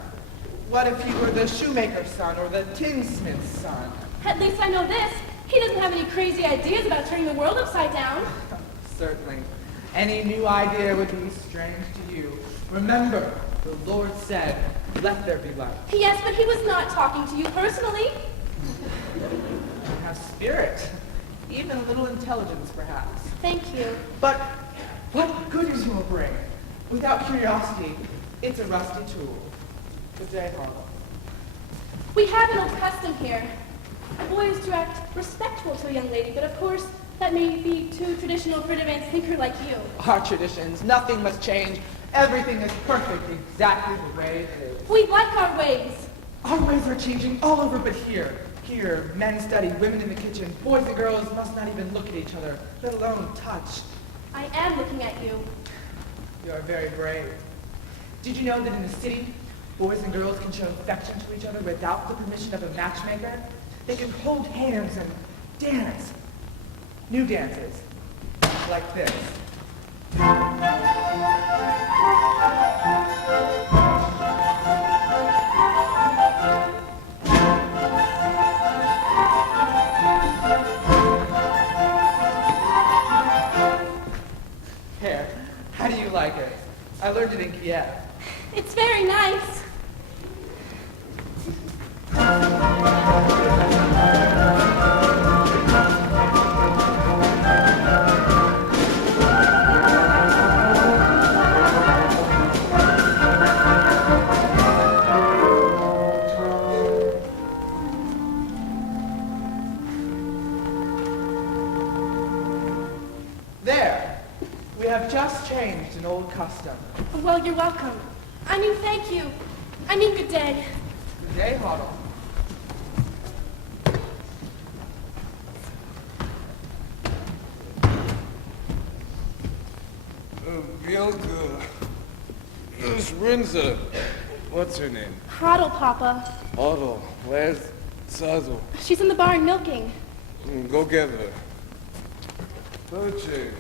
What if he were the shoemaker's son or the tinsmith's son? At least I know this. He doesn't have any crazy ideas about turning the world upside down. Certainly. Any new idea would be strange to you. Remember, the Lord said, let there be light. Yes, but he was not talking to you personally. You have spirit. Even a little intelligence, perhaps. Thank you. But what good is your brain? Without curiosity, it's a rusty tool. Good day, Harlow. We have an old custom here. A boy is to act respectful to a young lady, but of course, that may be too traditional for an advanced thinker like you. Our traditions, nothing must change. Everything is perfect exactly the way it is. We like our ways. Our ways are changing all over but here. Here, men study, women in the kitchen. Boys and girls must not even look at each other, let alone touch. I am looking at you. You are very brave. Did you know that in the city, boys and girls can show affection to each other without the permission of a matchmaker? They can hold hands and dance. New dances, like this. Here, how do you like it? I learned it in Kiev. It's very nice. There, we have just changed an old custom. Well, you're welcome. I mean, thank you. I mean, good day. Good day, Huddle. Bianca, this Rinza, What's her name? Hoddle, Papa. Otto. Where's Sazo? She's in the barn milking. Go get her. Perche.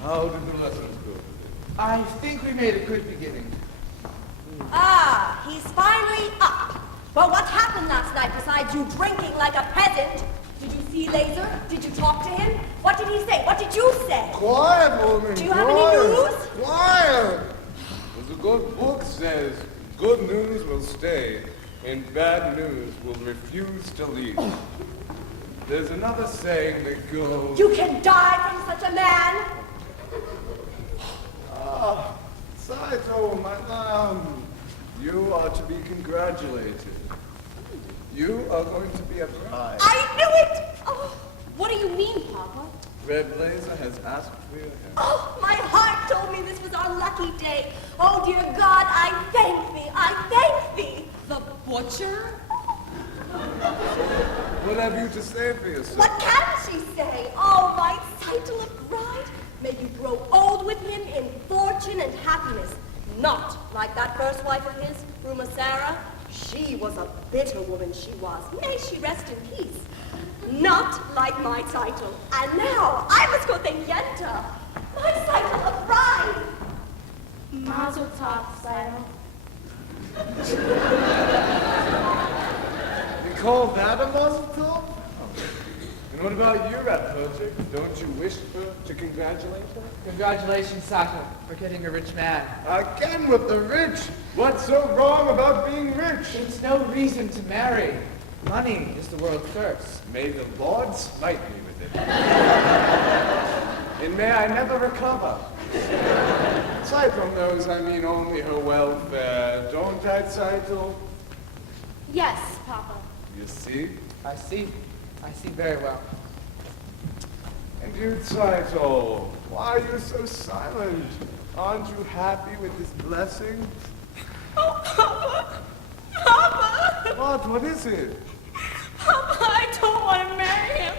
How did the lessons go? I think we made a good beginning. Ah, he's finally up. Well, what happened last night besides you drinking like a peasant? Did you see Laser? Did you talk to him? What did he say? What did you say? Quiet, woman. Do you have any news? Quiet. As a good book says, good news will stay, and bad news will refuse to leave. There's another saying that goes... You can die from such a man? Saito, my lamb, you are to be congratulated. You are going to be a bride. I knew it! Oh, what do you mean, Papa? Red Blazer has asked for your hand. Oh, my heart told me this was our lucky day. Oh, dear God, I thank thee. The butcher? What have you to say for yourself? What can she say? Oh, my Saito, a bride. May you grow old with him in fortune and happiness. Not like that first wife of his, Ruma Sarah. She was a bitter woman, she was. May she rest in peace. Not like my Saito. And now I must go thank Yenta. My Saito, a bride. Mazel tov, Saito. You call that a mazel tov? And what about you, Rat Poacher? Don't you wish to congratulate her? Congratulations, Sato, for getting a rich man. Again with the rich! What's so wrong about being rich? It's no reason to marry. Money is the world's curse. May the Lord smite me with it. And may I never recover. Saito knows I mean only her welfare. Don't I, Saito? Yes, Papa. You see? I see very well. And you, Saito, why are you so silent? Aren't you happy with this blessing? Oh, Papa! Papa! What is it? Papa, I don't want to marry him.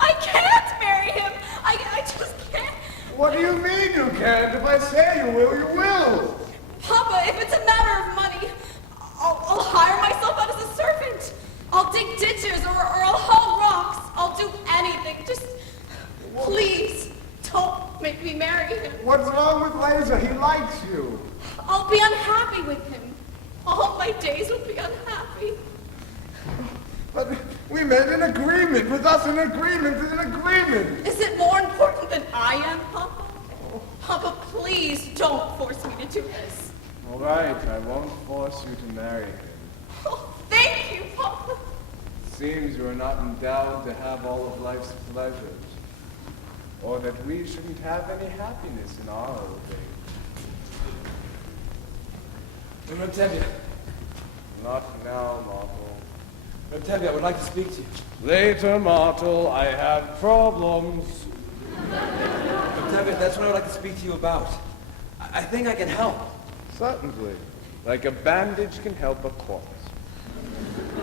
I can't marry him. I just can't. What do you mean you can't? If I say you will, you will. Papa, if it's a matter of money, I'll hire myself out as a servant. I'll dig ditches or I'll haul rocks. I'll do anything. Just please don't make me marry him. What's wrong with Laser? He likes you. I'll be unhappy with him. All my days will be unhappy. But we made an agreement. With us, an agreement is an agreement. Is it more important than I am, Papa? Papa, please don't force me to do this. All right, I won't force you to marry him. Oh, thank you, Papa. Seems you are not endowed to have all of life's pleasures, or that we shouldn't have any happiness in our old age. Reptavia. Not now, Martel. Reptavia, I would like to speak to you. Later, Martel, I have problems. Reptavia, that's what I would like to speak to you about. I think I can help. Certainly. Like a bandage can help a corpse.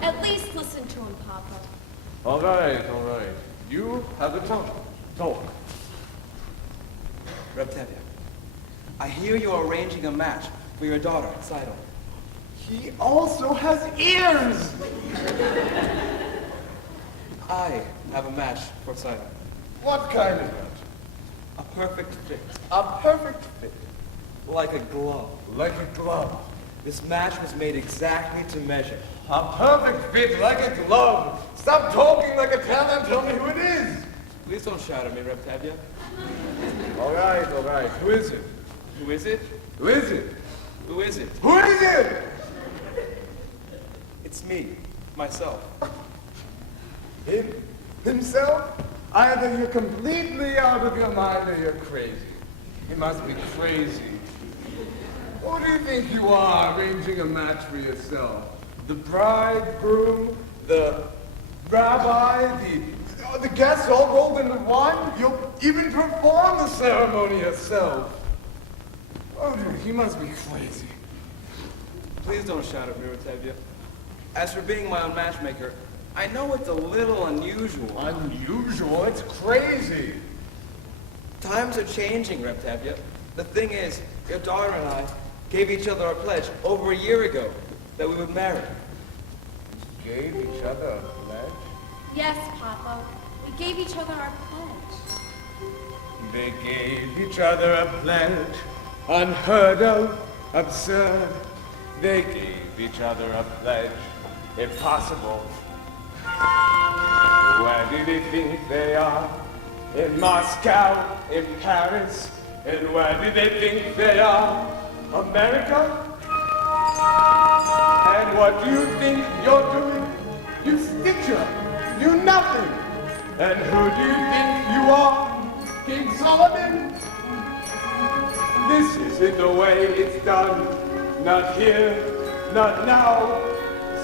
At least listen to him, Papa. All right. You have a talk. Reptavia, I hear you are arranging a match for your daughter, Seiden. He also has ears! I have a match for Seiden. What kind of match? A perfect fit. A perfect fit. Like a glove. Like a glove. This match was made exactly to measure. A perfect fit like a glove. Stop talking like a tell and tell me who it is. Please don't shout at me, Reptavia. All right. Who is it? Who is it? Who is it? Who is it? Who is it? It's me, myself. Himself? Either you're completely out of your mind or you're crazy. He must be crazy. What do you think you are, arranging a match for yourself? The bridegroom, the rabbi, the guests all rolled into one? You'll even perform the ceremony yourself. Oh, dude, he must be crazy. Please don't shout at me, Reptavia. As for being my own matchmaker, I know it's a little unusual. Unusual? It's crazy. Times are changing, Reptavia. The thing is, your daughter and I, gave each other a pledge over a year ago that we would marry. Gave each other a pledge? Yes, Papa. We gave each other our pledge. They gave each other a pledge, unheard of, absurd. They gave each other a pledge, impossible. Where do they think they are? In Moscow, in Paris, and where do they think they are? America? And what do you think you're doing? You stitcher, you nothing. And who do you think you are? King Solomon? This isn't the way it's done. Not here, not now.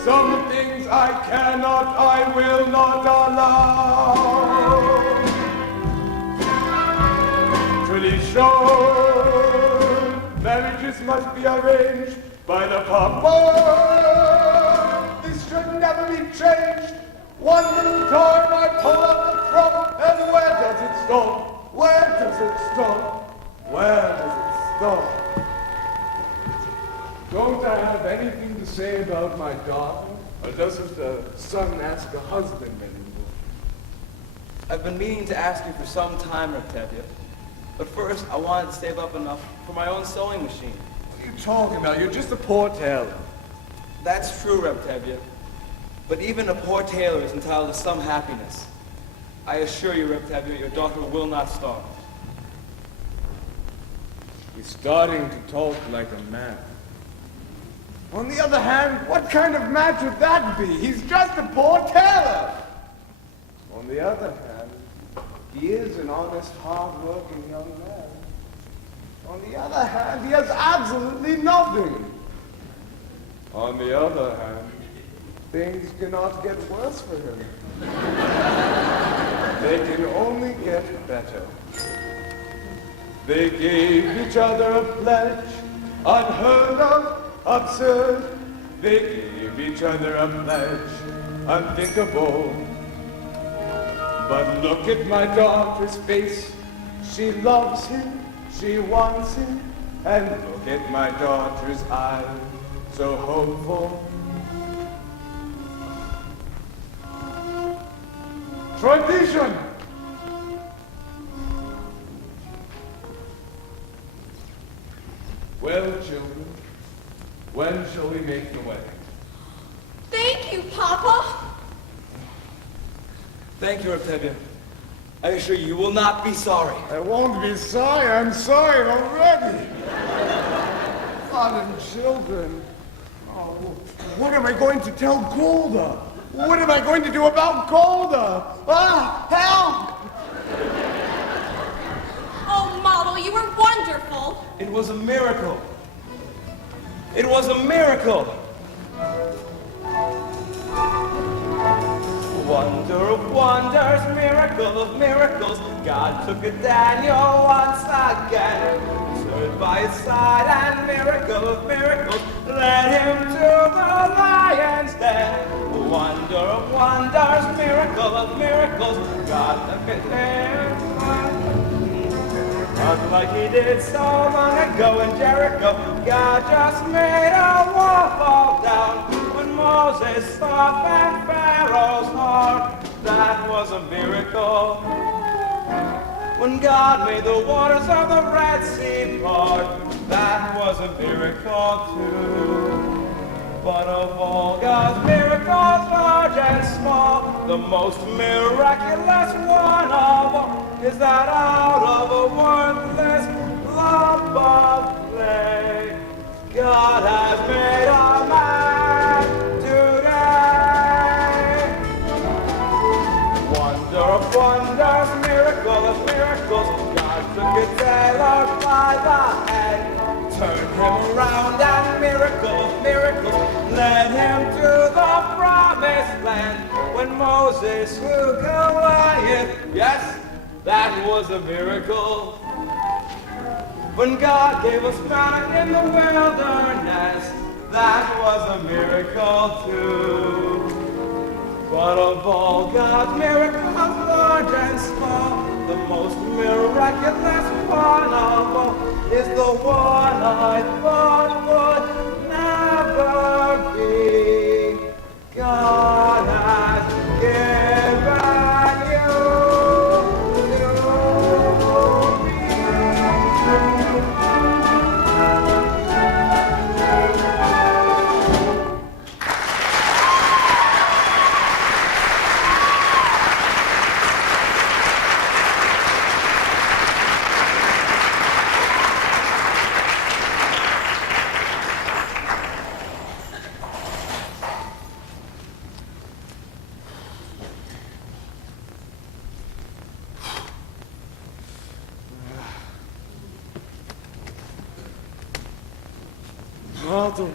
Some things I cannot, I will not allow. Tradition, marriages must be arranged by the Papa. This should never be changed. One little time I pull up the trunk, and where does it stop? Where does it stop? Where does it stop? Don't I have anything to say about my daughter? Or doesn't a son ask a husband anymore? I've been meaning to ask you for some time, Reptevia. But first, I wanted to save up enough for my own sewing machine. What are you talking about? You're just a poor tailor. That's true, Reptevia. But even a poor tailor is entitled to some happiness. I assure you, Reptevia, your daughter will not starve. He's starting to talk like a man. On the other hand, what kind of match would that be? He's just a poor tailor. On the other hand, he is an honest, hard-working young man. On the other hand, he has absolutely nothing. On the other hand, things cannot get worse for him. They can only get better. They gave each other a pledge, unheard of, absurd. They gave each other a pledge, unthinkable. But look at my daughter's face. She loves him, she wants him. And look at my daughter's eyes, so hopeful. Tradition! Well, children, when shall we make the wedding? Thank you, Papa. Thank you, Reptevia. I assure you, you will not be sorry. I won't be sorry. I'm sorry already. Father and children. Oh, what am I going to tell Golda? What am I going to do about Golda? Ah, help! Oh, Model, you were wonderful. It was a miracle. It was a miracle. Wonder of wonders, miracle of miracles. God took a Daniel once again, stood by his side, and miracle of miracles led him to the lion's den. Wonder of wonders, miracle of miracles. God took a Daniel, not like he did so long ago in Jericho. God just made a wall fall down when Moses softened Pharaoh's heart. That was a miracle. When God made the waters of the Red Sea part, that was a miracle too. But of all God's miracles, large and small, the most miraculous one of all is that out of a worthless lump of clay, God has made a man today. Wonder of wonders, miracle of miracles, God took a tailor by the head, turned him around, and miracle of miracles led him to the promised land. When Moses slew Goliath, yes, that was a miracle. When God gave us manna in the wilderness, that was a miracle too. But of all God's miracles, large and small, The most miraculous one of all is the one I thought would never be. God has given you to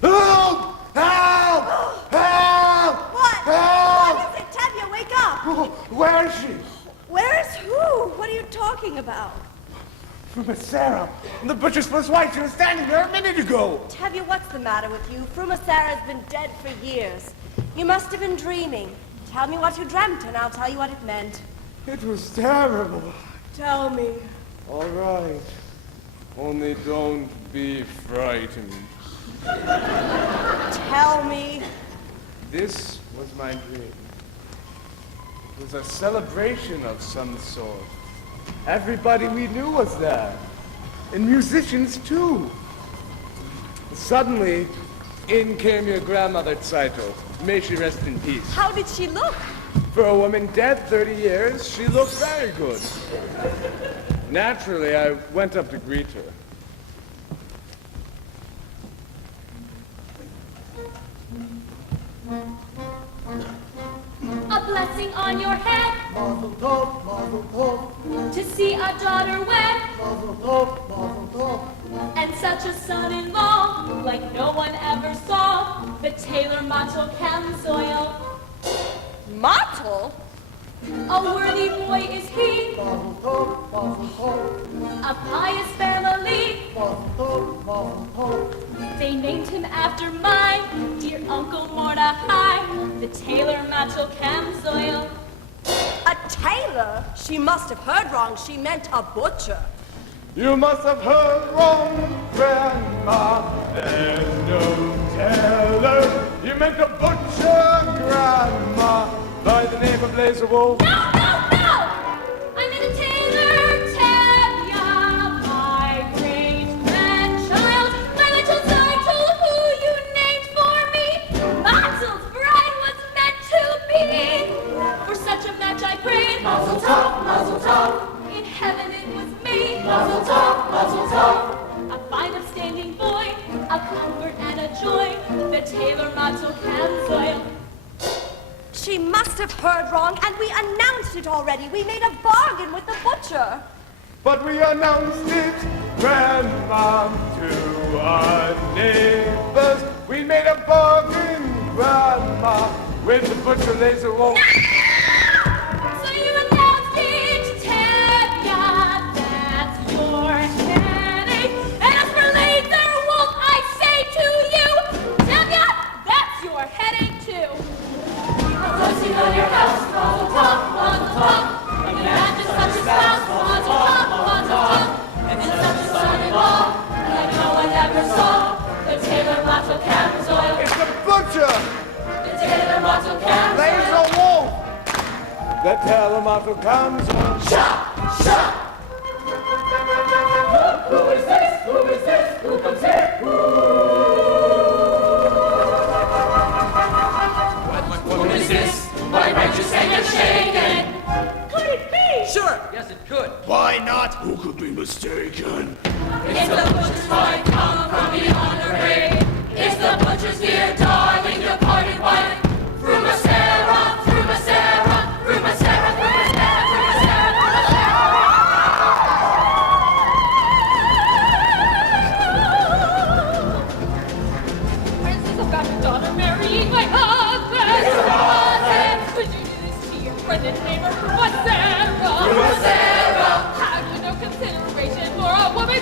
Help! Help! Help! What? Help! What is it? Tevye, wake up! Where is she? Where's who? What are you talking about? Miss Sarah, the butcher's first wife. She was standing there a minute ago. Tevye, what's the matter with you? Fruma Sarah's been dead for years. You must have been dreaming. Tell me what you dreamt, and I'll tell you what it meant. It was terrible. Tell me. All right. Only don't be frightened. Tell me. This was my dream. It was a celebration of some sort. Everybody we knew was there. And musicians, too. Suddenly, in came your grandmother, Saito. May she rest in peace. How did she look? For a woman dead 30 years, she looked very good. Naturally, I went up to greet her. A blessing on your head. Mazel tov, mazel tov. To see a daughter wed. Mazel tov, mazel tov. And such a son-in-law, like no one ever saw. The tailor Mato Camsoil. Mato? A worthy boy is he. Mazel tov, mazel tov. A pious family. Mazel tov, mazel tov. They named him after my dear Uncle Mordecai, the tailor Mato Camsoil. A tailor? She must have heard wrong. She meant a butcher. You must have heard wrong, Grandma. There's no tailor. You meant a butcher, Grandma, by the name of Laser Wolf. No! I meant a tailor, Tevye, my great-grandchild, my little Zartel, who you named for me. Matzel's bride was meant to be. For such a match I prayed. Mazel tov, mazel tov. In heaven it was made. Mazel tov, mazel tov. A fine upstanding boy, a comfort and a joy, the tailor Mato Camsoil. She must have heard wrong, and we announced it already. We made a bargain with the butcher. But we announced it, Grandma, to our neighbors. We made a bargain, Grandma, with the butcher Laser Wolf. So you announced it, Tevye, that's your headache. And as for Laser Wolf, I say to you, Tevye, that's your headache too. Blessing on your house, mazel tov, mazel tov. And you had just such a spouse, mazel tov, mazel tov. And then such a son-in-law, like no one ever saw. The tailor Mato Camsoil. It's the butcher! The tailor Mato Camsoil. Laser Wolf! The tailor Mato Camsoil. Shot! Shot! Who is this? Who is this? Who comes here? Who is this? Why righteous and you're shaken? Could it be? Sure, yes it could. Why not? Who could be mistaken? It's the butcher's wife come from beyond the grave. It's the butcher's dear darling departed wife. Fruma Sarah, Fruma Sarah, Fruma Sarah, Fruma Sarah, Fruma Sarah, Fruma Sarah. Princess about your daughter marrying my husband. Would you do this to your friend and neighbor, Fruma Sarah? Fruma Sarah. Have you no consideration for a woman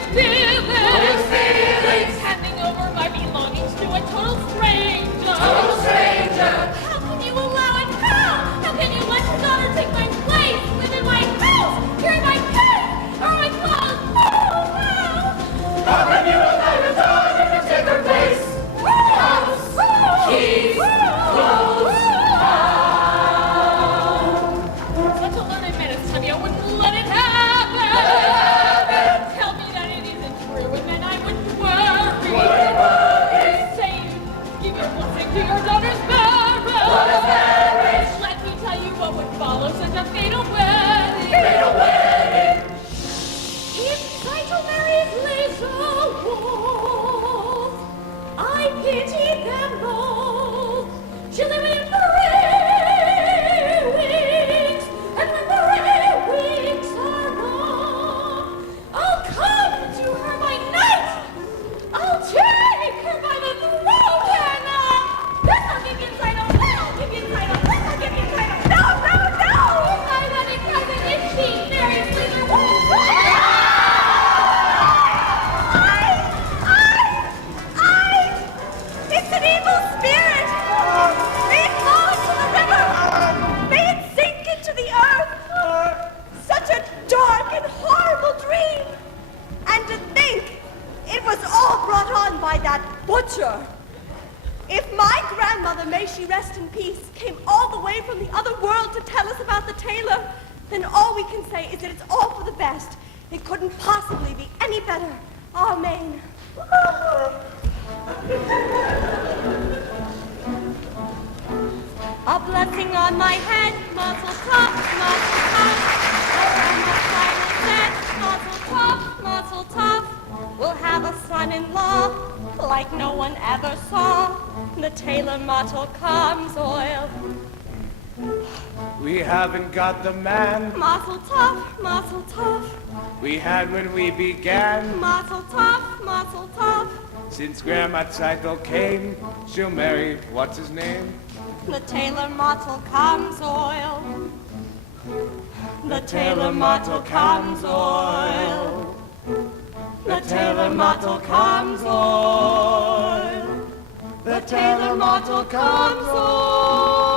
was all brought on by that butcher. If my grandmother, may she rest in peace, came all the way from the other world to tell us about the tailor, then all we can say is that it's all for the best. It couldn't possibly be any better. Amen. A blessing on my head, muzzle top, muzzle top. Muzzle top. We'll have a son-in-law like no one ever saw. The tailor mottle comes oil. We haven't got the man Muzzle top, muzzle top. we had when we began. Muzzle top, muzzle top. Since Grandma Zeitl came, she'll marry, what's his name? The tailor mottle comes oil. The tailor mottle comes oil. The tailor mottle comes oil. The tailor mottle comes oil.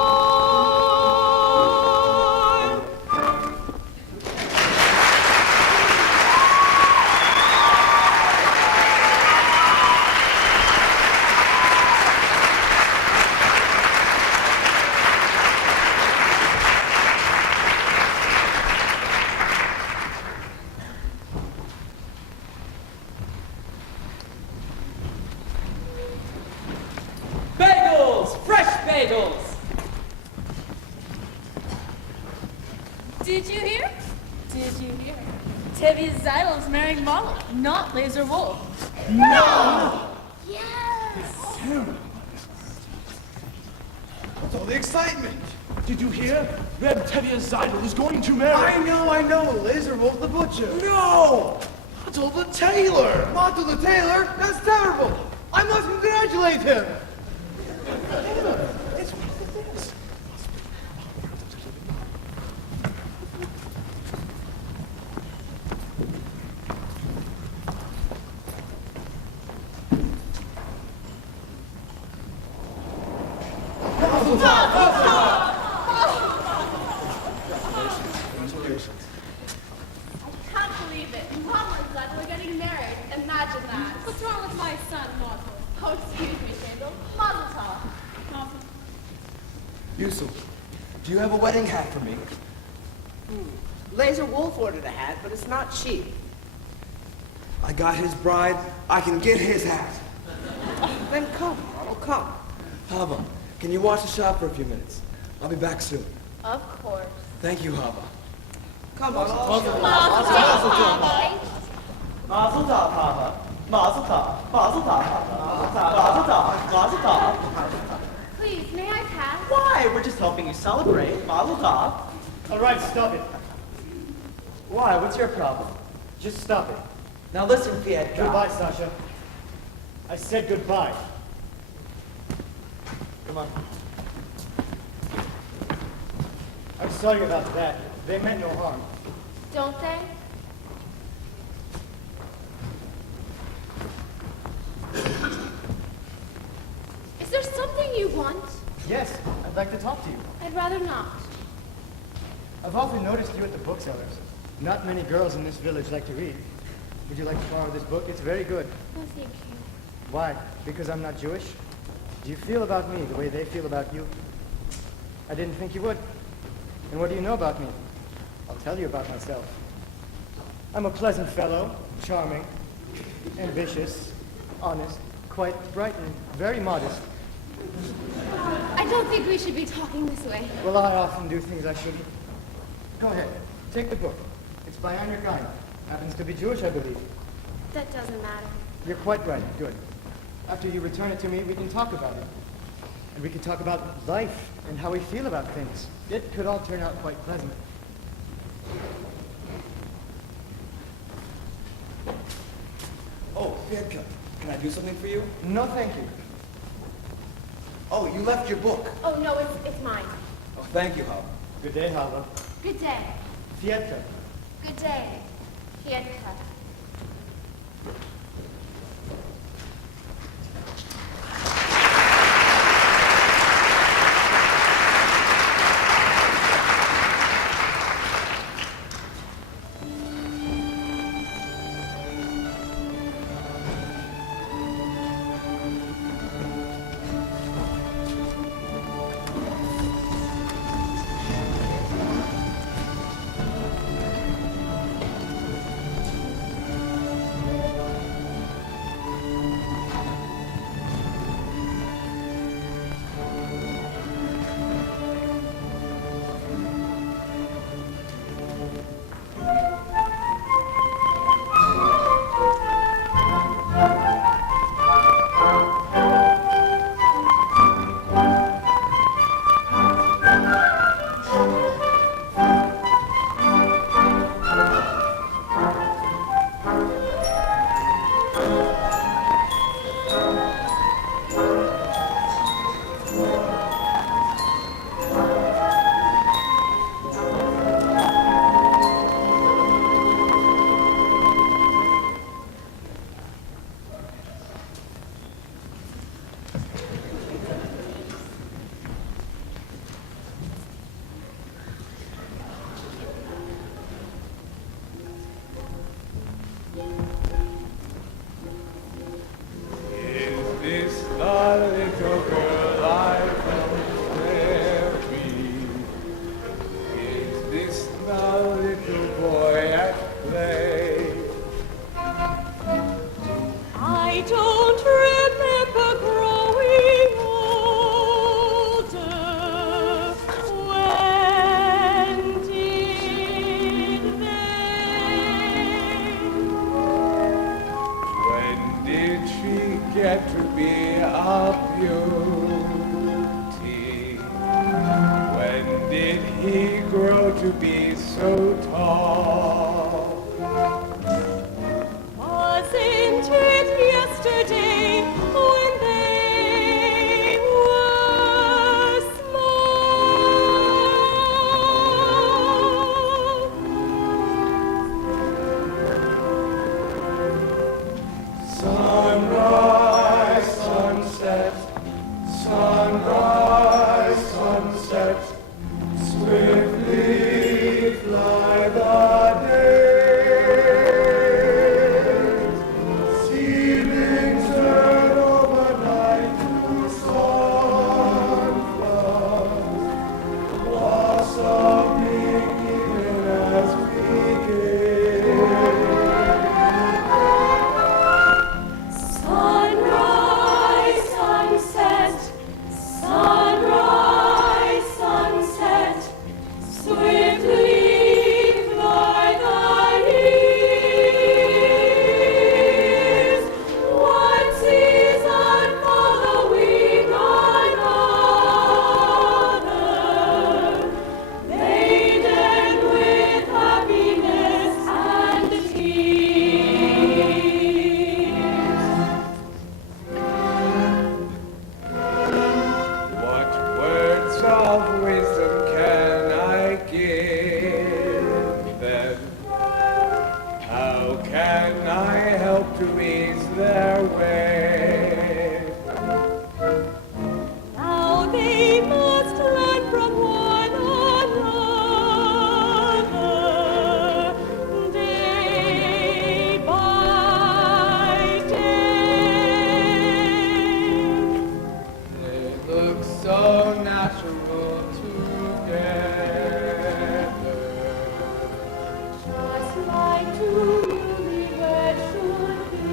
Not Laser Wolf. No! Yes! What's all the excitement? Did you hear? Reb Tevye Seiden is going to marry. I know. Laser Wolf the butcher. No! Mottle the tailor. Mottle the tailor? That's terrible. I must congratulate him. It's one of the things. Do you have a wedding hat for me? Laser Wolf ordered a hat, but it's not cheap. I got his bride. I can get his hat. Then come, Ronald, come. Hava, can you watch the shop for a few minutes? I'll be back soon. Of course. Thank you, Hava. Come on. Mazel tov, Hava. Mazel tov. Mazel tov, Hava. Mazel tov. Mazel tov. Please, may I pass? Why? We're just helping you celebrate. Mazel tov. All right, stop it. Why? What's your problem? Just stop it. Now listen, Fiat. Goodbye, Sasha. I said goodbye. Come on. I'm sorry about that. They meant no harm. Don't they? Is there something you want? Yes, I'd like to talk to you. I'd rather not. I've often noticed you at the booksellers. Not many girls in this village like to read. Would you like to borrow this book? It's very good. No, thank you. Why? Because I'm not Jewish? Do you feel about me the way they feel about you? I didn't think you would. And what do you know about me? I'll tell you about myself. I'm a pleasant fellow, charming, ambitious, honest, quite bright and very modest. I don't think we should be talking this way. Well, I often do things I shouldn't. Go ahead, take the book. It's by Anya Gein. Happens to be Jewish, I believe. That doesn't matter. You're quite right, good. After you return it to me, we can talk about it. And we can talk about life and how we feel about things. It could all turn out quite pleasant. Oh, Fiedka, can I do something for you? No, thank you. Oh, you left your book. Oh, no, it's mine. Oh, thank you, Hava. Good day, Hava. Good day. Fiedka. Good day. Fiedka. the little girl I felt there be? Is this the little boy at play? I don't remember growing older. When did they? When did she get to be a beauty? When did he grow to be so tall? Wasn't it yesterday when they were small? Sunrise, sunset, sunrise, sunset, swiftly fly the days. Ceilings turn overnight to sunflowers, blossoming even as we gaze. Sunrise, sunset, sunrise, sunset, swiftly fly the years. One season following another, laden with happiness and tears. What words of wisdom can I give them? How can I help to ease their way? Now they must learn from one another, day by day. They look so natural together. Just like two newlyweds should be.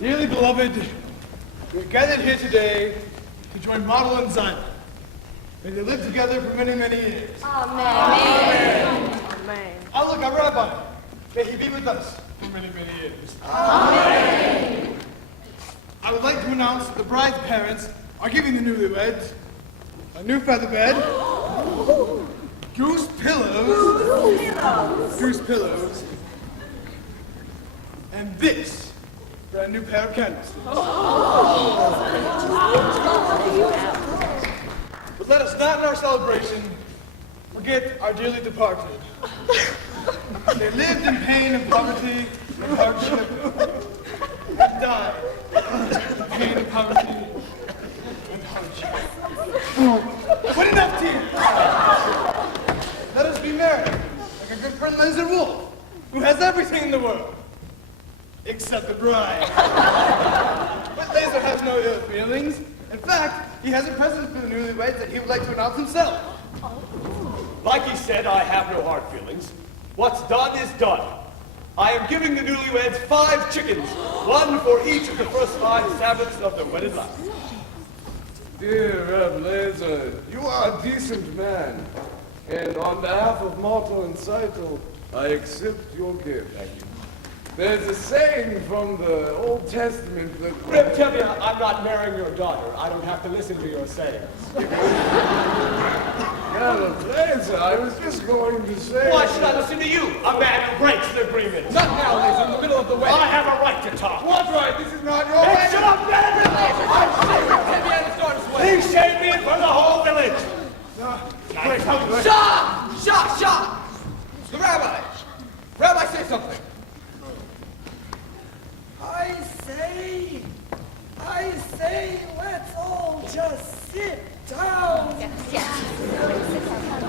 Dearly beloved, we are gathered here today to join Model and Zion. May they live together for many, many years. Amen. Amen. Oh, look, our rabbi. May he be with us for many, many years. Amen. I would like to announce that the bride's parents are giving the newlyweds a new feather bed, goose pillows, and this brand new pair of candles. But let us not in our celebration forget our dearly departed. They lived in pain and poverty and hardship, and died in pain and poverty and hardship. But enough tears! Let us be merry, like a good friend Laser Wolf, who has everything in the world, except the bride. But Laser has no ill feelings. In fact, he has a present for the newlyweds that he would like to announce himself. Like he said, I have no hard feelings. What's done is done. I am giving the newlyweds 5 chickens, one for each of the first 5 Sabbaths of their wedded life. Dear Reb Laser, you are a decent man. And on behalf of Malta and Seidel, I accept your gift. Thank you. There's a saying from the Old Testament that... Reb, tell me, I'm not marrying your daughter. I don't have to listen to your sayings. Reb Laser, I was just going to say... Why should I listen to you, a man who breaks the agreement? Not now, Laser, in the middle of the wedding. I have a right to talk. What's right? This is not your Hey, wedding. shut up, man! He shaved me in front of the whole village. Shut! The rabbi! Rabbi, say something. I say, let's all just sit down.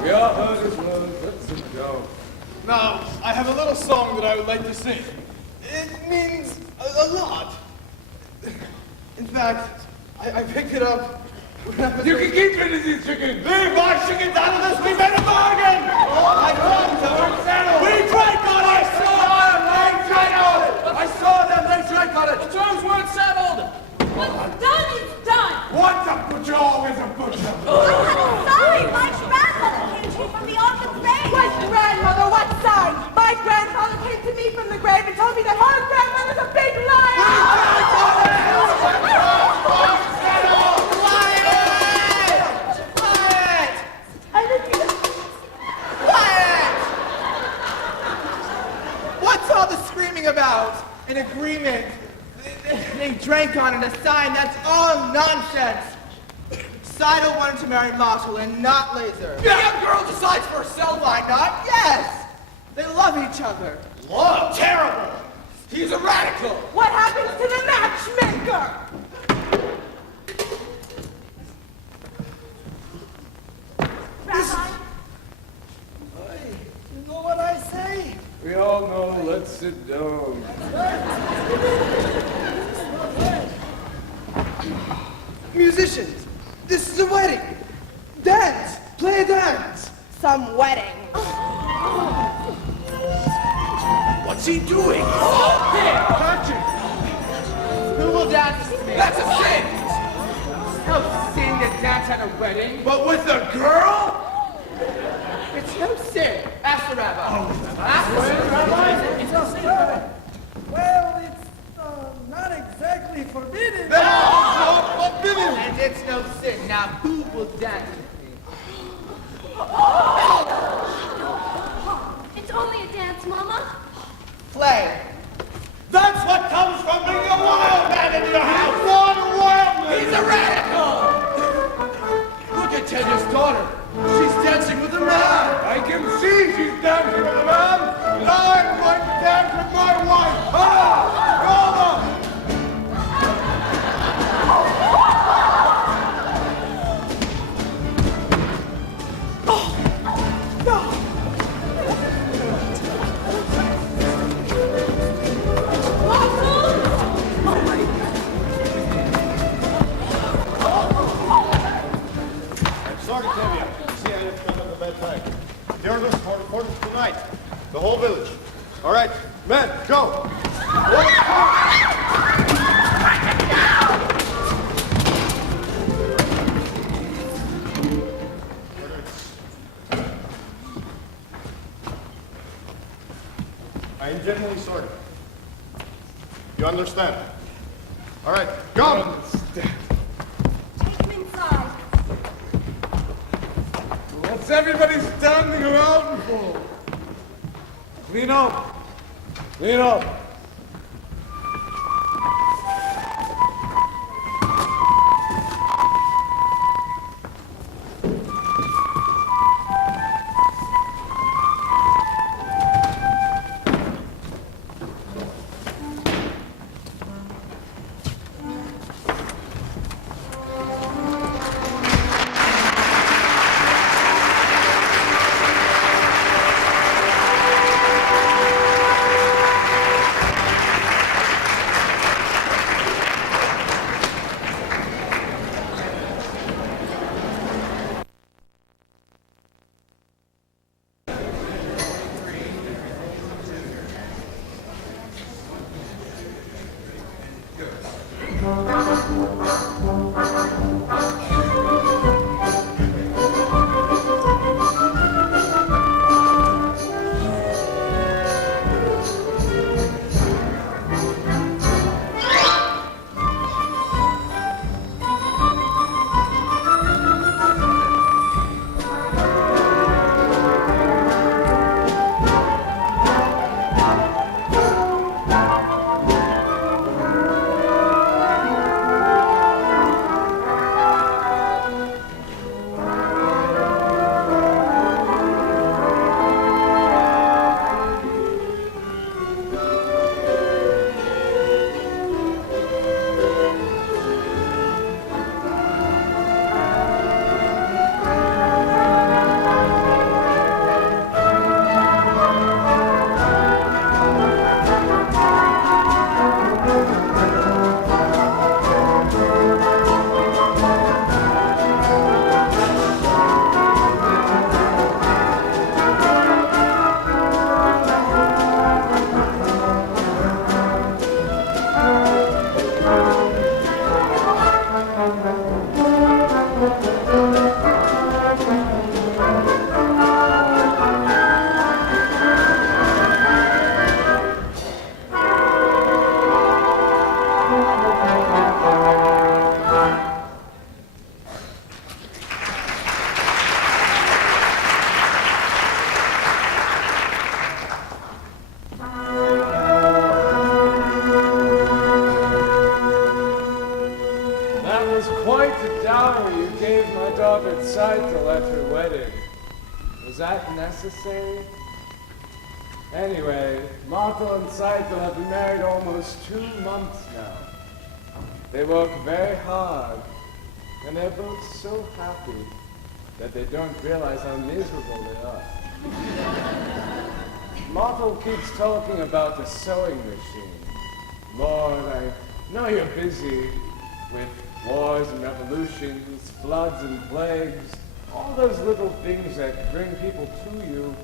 We all heard his words. Let's sit down. Now, I have a little song that I would like to sing. It means a lot. In fact, I picked it up. You can keep rid of these chickens. Leave my chickens out of this. We made a bargain. I promised them we're settled. We drank on it. I saw them. They drank on it. The terms weren't settled. What's done is done. What's a butcher always a butcher? I'm sorry, my grandmother came to me from the Orphan grave. What grandmother? What sign? My grandfather came to me from the grave and told me that her grandmother's a big liar. What's all the screaming about? An agreement. They drank on it, a sign. That's all nonsense. Seidel wanted to marry Marshall and not Laser. The young girl decides for herself. Why not? Yes. They love each other. Love? Terrible. He's a radical. What happens to the matchmaker? Rabbi? You know what I say? We all know. Let's sit down. Musicians, this is a wedding. Dance. Play a dance. Some wedding. What's he doing? There, touching. Who will dance with me? That's a sin. It's no sin to dance at a wedding. But with a girl? It's no sin. Ask the rabbi. Well, it's not exactly forbidden. And it's no sin. Now, who will dance with me? It's only a dance, Mama. Play. That's what comes from being a wild man in your house. Not a wild man. He's a radical. Look at Teddy's daughter. She's dancing with a man. I can see she's dancing with a man, and I'm going to dance with my wife. Tonight, the whole village. All right, men, go. You understand? All right, go! Take him inside. What's everybody standing around for? Clean up! Clean up! Necessary? Anyway, Martha and Seiden have been married almost 2 months now. They work very hard, and they're both so happy that they don't realize how miserable they are. Martha keeps talking about the sewing machine. Lord, I know you're busy with wars and revolutions, floods and plagues, all those little things that bring people to you.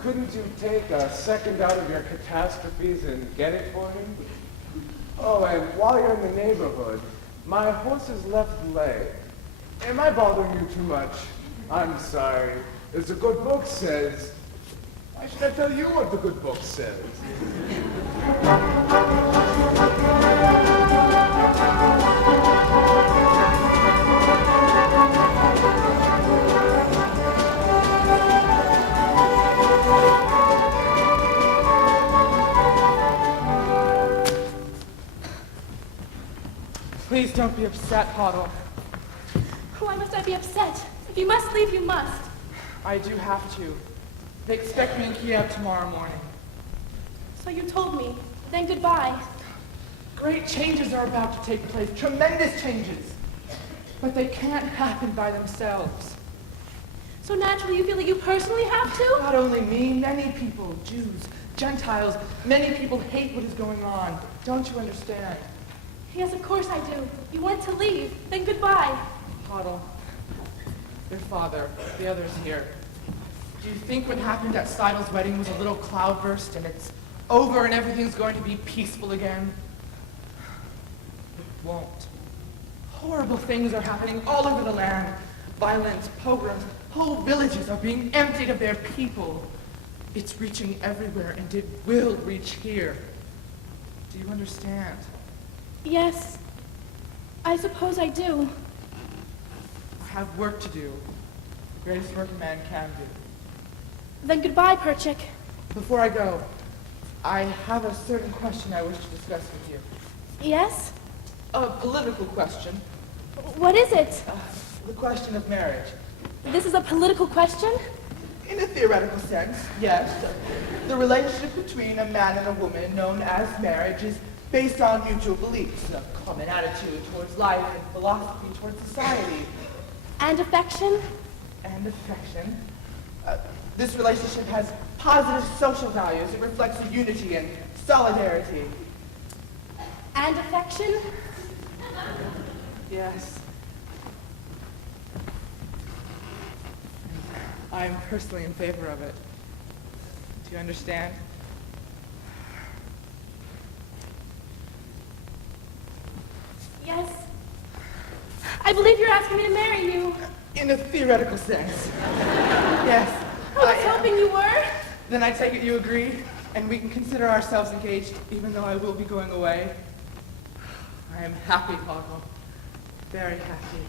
Couldn't you take a second out of your catastrophes and get it for him? Oh, and while you're in the neighborhood, my horse's left leg. Am I bothering you too much? I'm sorry. As the good book says, why should I tell you what the good book says? Please don't be upset, Hoddle. Why must I be upset? If you must leave, you must. I do have to. They expect me in Kiev tomorrow morning. So you told me. Then goodbye. Great changes are about to take place. Tremendous changes. But they can't happen by themselves. So naturally you feel that you personally have to? Not only me, many people, Jews, Gentiles, many people hate what is going on. Don't you understand? Yes, of course I do. You want to leave. Then goodbye. Hoddle, your father, the others here. Do you think what happened at Seidel's wedding was a little cloudburst and it's over and everything's going to be peaceful again? It won't. Horrible things are happening all over the land. Violence, pogroms, whole villages are being emptied of their people. It's reaching everywhere and it will reach here. Do you understand? Yes, I suppose I do. I have work to do. Greatest work a man can do. Then goodbye, Perchik. Before I go, I have a certain question I wish to discuss with you. Yes? A political question. What is it? The question of marriage. This is a political question? In a theoretical sense, yes. The relationship between a man and a woman, known as marriage, is based on mutual beliefs, a common attitude towards life and philosophy towards society. And affection? And affection. This relationship has positive social values. It reflects a unity and solidarity. And affection? Yes. I am personally in favor of it. Do you understand? Yes. I believe you're asking me to marry you. In a theoretical sense. Yes. I was hoping you were. Then I take it you agree, and we can consider ourselves engaged, even though I will be going away. I am happy, Hoggle. Very happy.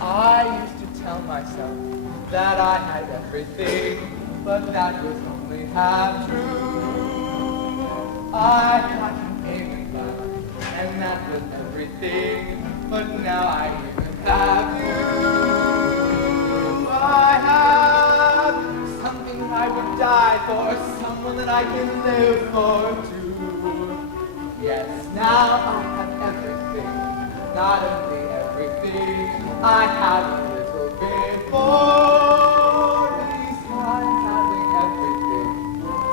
I used to tell myself that I had everything, but that was only half true. I had an aiming life, and that was everything, but now I even have you. I have something I would die for, someone that I can live for too. Yes, now I have everything, not only everything, I have a little bit more. Besides having everything,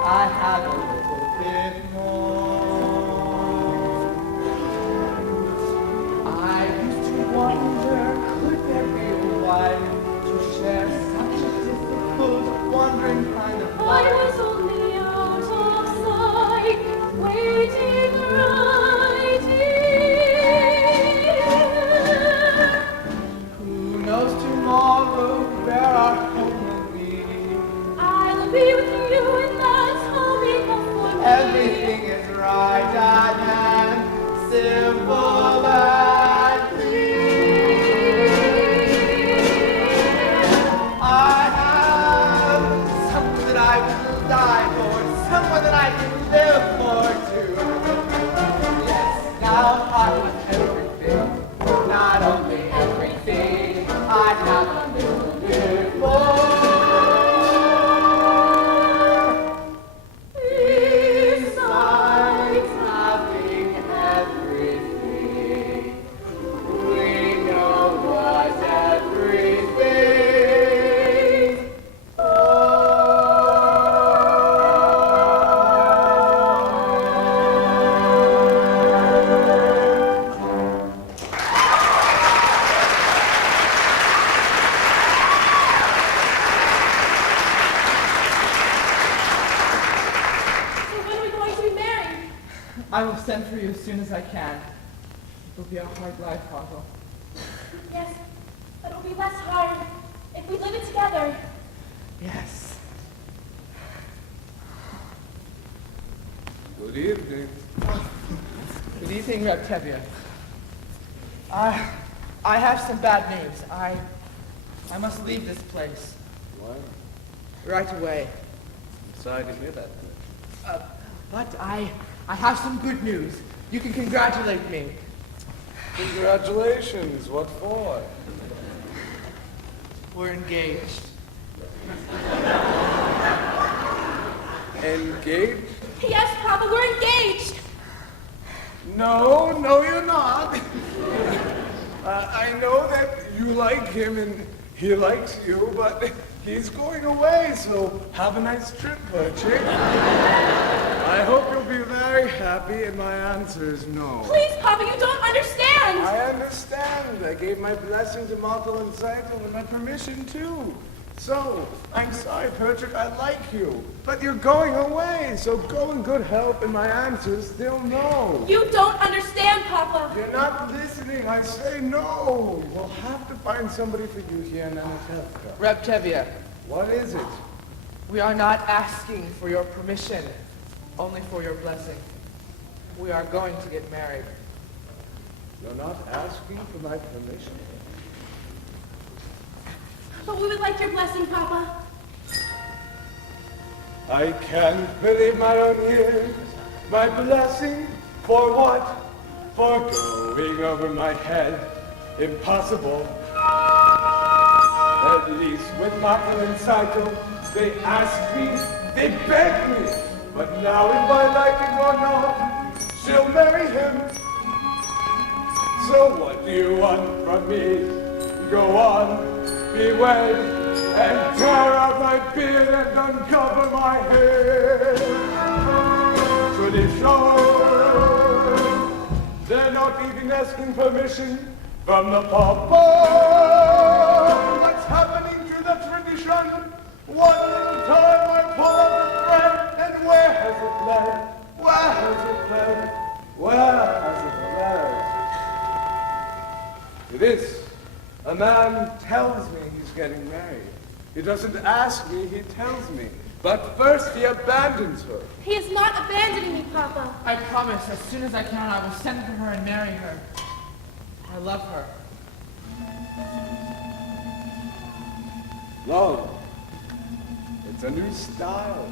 I have a little bit more. I used to wonder, could there be a wife to share such a difficult, wandering kind of life? I was only out of sight, waiting right here. Who knows tomorrow where our home will be? I'll be with you, and that's all enough for me. Everything is right and simple and clear. I have something that I will die for, someone that I can live for too. Yes, now I have everything, not only everything, I have a little bit more. Besides having everything, we know what everything I will send for you as soon as I can. It will be a hard life, Hoggle. Yes, but it'll be less hard if we live it together. Yes. Good evening. Good evening, Reptevia. I have some bad news. I must leave this place. Why? Right away. Sorry to hear that. But I have some good news. You can congratulate me. Congratulations. What for? We're engaged. Engaged? Yes, Papa, we're engaged. No, you're not. I know that you like him and he likes you, but he's going away, so have a nice trip, Perchik. I hope you'll be very happy, and my answer is no. Please, Papa, you don't understand. I understand. I gave my blessing to Martel and Sykes with my permission, too. So, I'm sorry, Perchik, I like you. But you're going away, so go in good health, and my answer's still no. You don't understand, Papa. You're not listening, I say no. We'll have to find somebody for you here in Annandale. Reptevia. What is it? We are not asking for your permission, only for your blessing. We are going to get married. You're not asking for my permission? But we would like your blessing, Papa. I can't believe my own ears. My blessing? For what? For going over my head. Impossible. At least with Martha and Saito, they asked me, they begged me. But now if I like it or not, she'll marry him. So what do you want from me? Go on. Be wed, and tear out my beard and uncover my head. Tradition, they're not even asking permission from the Papa. What's happening to the tradition? One time I pull up the thread, and where has it led? Where has it led? Where has it led? To this. A man tells me he's getting married. He doesn't ask me, he tells me. But first he abandons her. He is not abandoning me, Papa. I promise, as soon as I can, I will send for her and marry her. I love her. Love. It's a new style.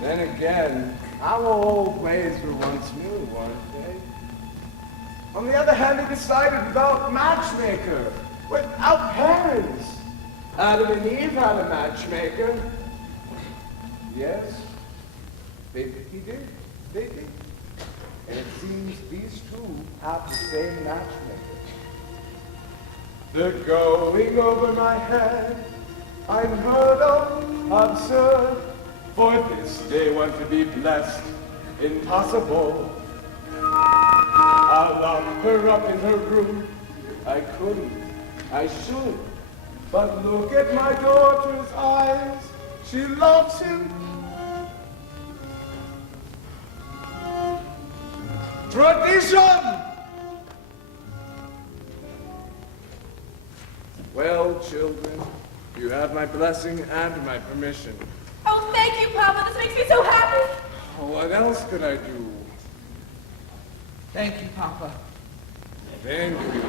Then again, our old ways were once new, weren't they? On the other hand, he decided without matchmaker, without parents. Adam and Eve had a matchmaker. Yes, he did. They did. And it seems these two have the same matchmaker. They're going over my head. Unheard of, absurd. For this they want to be blessed. Impossible. I'll lock her up in her room. I couldn't. I should. But look at my daughter's eyes. She loves him. Tradition! Well, children, you have my blessing and my permission. Oh, thank you, Papa. This makes me so happy. What else could I do? Thank you, Papa. Thank you.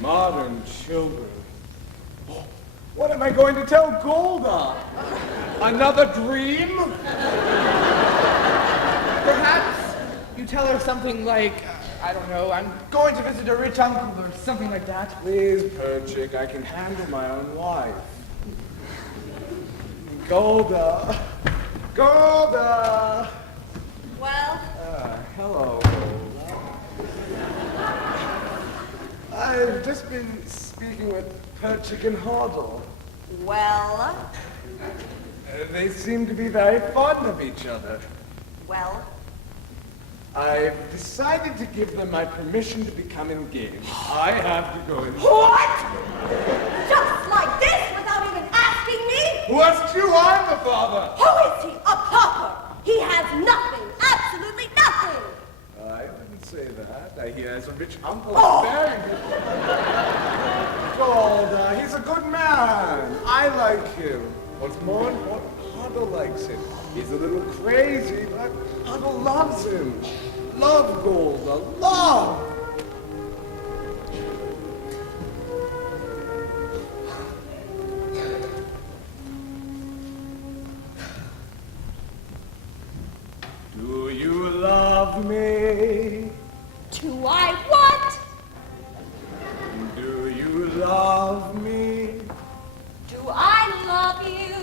Modern children. Oh, what am I going to tell Golda? Another dream? Perhaps you tell her something like, I don't know, I'm going to visit a rich uncle or something like that. Please, Perchik, I can handle my own wife. Golda. Golda! Well? Hello. I've just been speaking with Perchik and Hardle. Well? They seem to be very fond of each other. Well? I've decided to give them my permission to become engaged. I have to go in. What? Just like this without even asking me? Who asked you? I'm the father. Who is he? A pauper. He has nothing. Absolutely nothing. I didn't say that. He has a rich uncle. Oh. Very good. Golda, he's a good man. I like him. What's more important, Huddle likes him. He's a little crazy, but Huddle loves him. Love Golda, love! Do you love me? Do I what? Do you love me? Do I love you?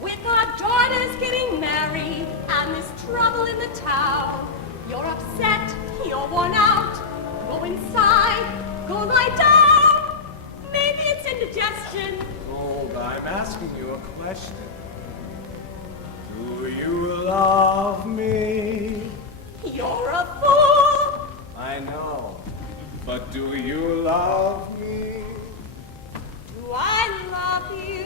With our daughters getting married and this trouble in the town, you're upset, you're worn out. Go inside, go lie down. Maybe it's indigestion. Golda, I'm asking you a question. Do you love me? You're a fool. I know. But do you love me? Do I love you?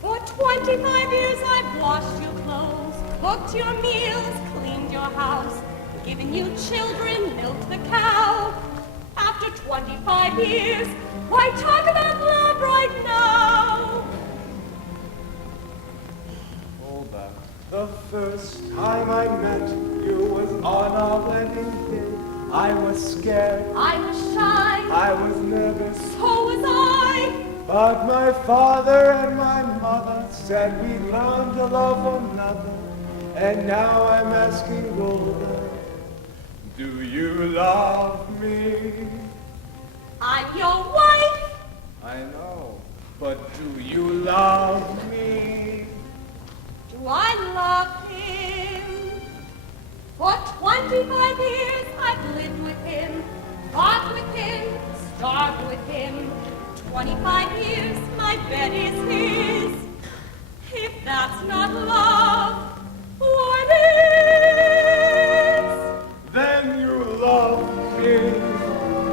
For 25 years I've washed your clothes, cooked your meals, cleaned your house, given you children, milked the cow. After 25 years, why talk about love right now? Hold back. The first time I met you was on our wedding day. I was scared. I was shy. I was nervous. So was I. But my father and my mother said we'd learn to love one another. And now I'm asking Golda, do you love me? I'm your wife. I know, but do you love me? Do I love him? For 25 years I've lived with him, fought with him, starved with him. 25 years my bed is his. If that's not love, what is? Then you love me.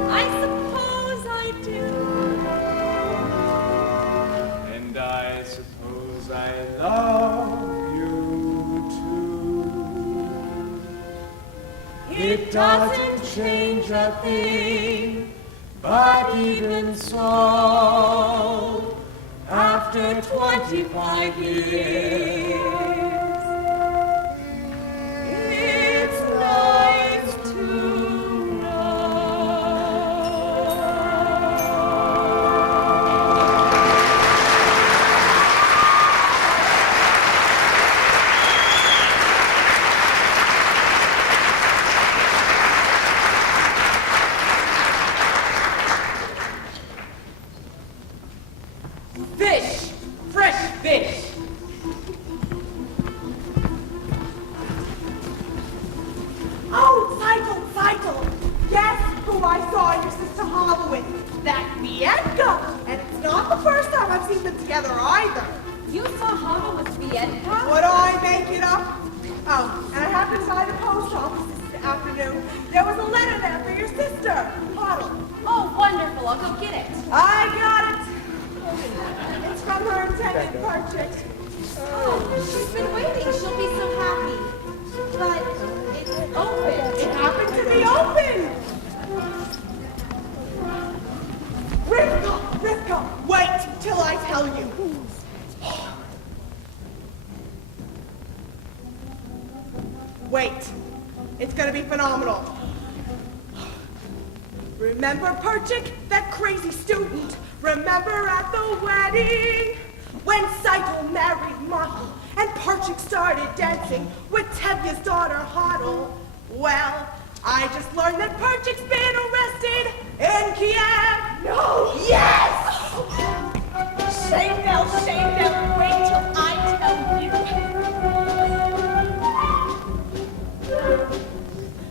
I suppose I do. And I suppose I love you too. It doesn't change a thing, but even so, after 25 years, it's nice to Fish! Fresh fish! Oh, Seiden! Guess who I saw in your sister Holloway? That Bianca! And it's not the first time I've seen them together either. You saw Hannah with Bianca? Would I make it up? Oh, and I happened by the post office this afternoon. There was a letter there for your sister, Hoddle. Oh, wonderful. I'll go get it. I got it. It's from her intended project. Oh, she's been waiting. She'll be so happy. But it's open. It happened to be open. Rivka, wait till I tell you. Wait, it's gonna be phenomenal. Remember Perchik, that crazy student? Remember at the wedding? When Seiden married Martha and Perchik started dancing with Tevye's daughter Hoddle? Well, I just learned that Perchik's been arrested in Kiev. No! Yes! Shame them, wait till I tell you.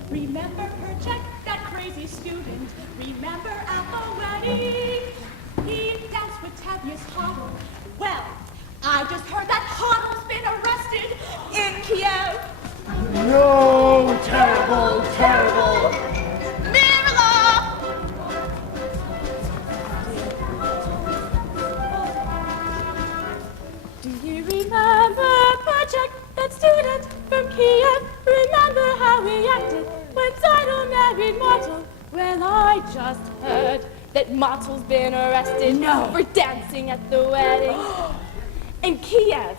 Remember Perchik, that crazy student? Remember at the wedding? He danced with Tevye's Hoddle. Well, I just heard that Hoddle's been arrested in Kiev. No, terrible, terrible. Do you remember Perchik, that student from Kiev? Remember how he acted when Seiden married Martel? Well, I just heard that Martel's been arrested for dancing at the wedding in Kiev.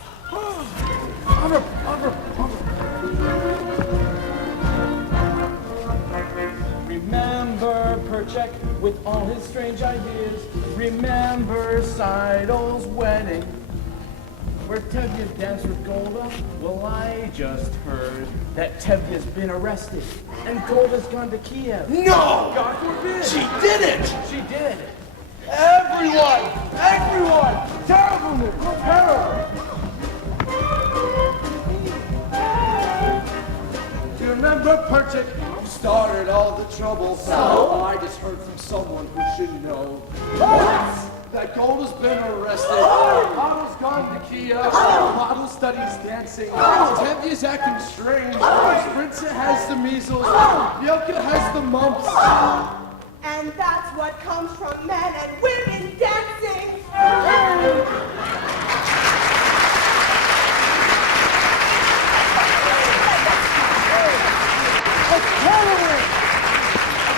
Remember Perchik with all his strange ideas. Remember Seidel's wedding, where Tevye danced with Golda. Well, I just heard that Tevye's been arrested and Golda's gone to Kiev. No! God forbid! She didn't! She did. Everyone! Terrible news! Terrible! Do you remember Perchik, who started all the trouble? So? I just heard from someone who should know. What? That Golda's been arrested. Hoddle's gone to Kiev. Hoddle studies dancing. Tevye's acting strange. Spritza has the measles. Bielka has the mumps. And that's what comes from men and women dancing. That's terrible!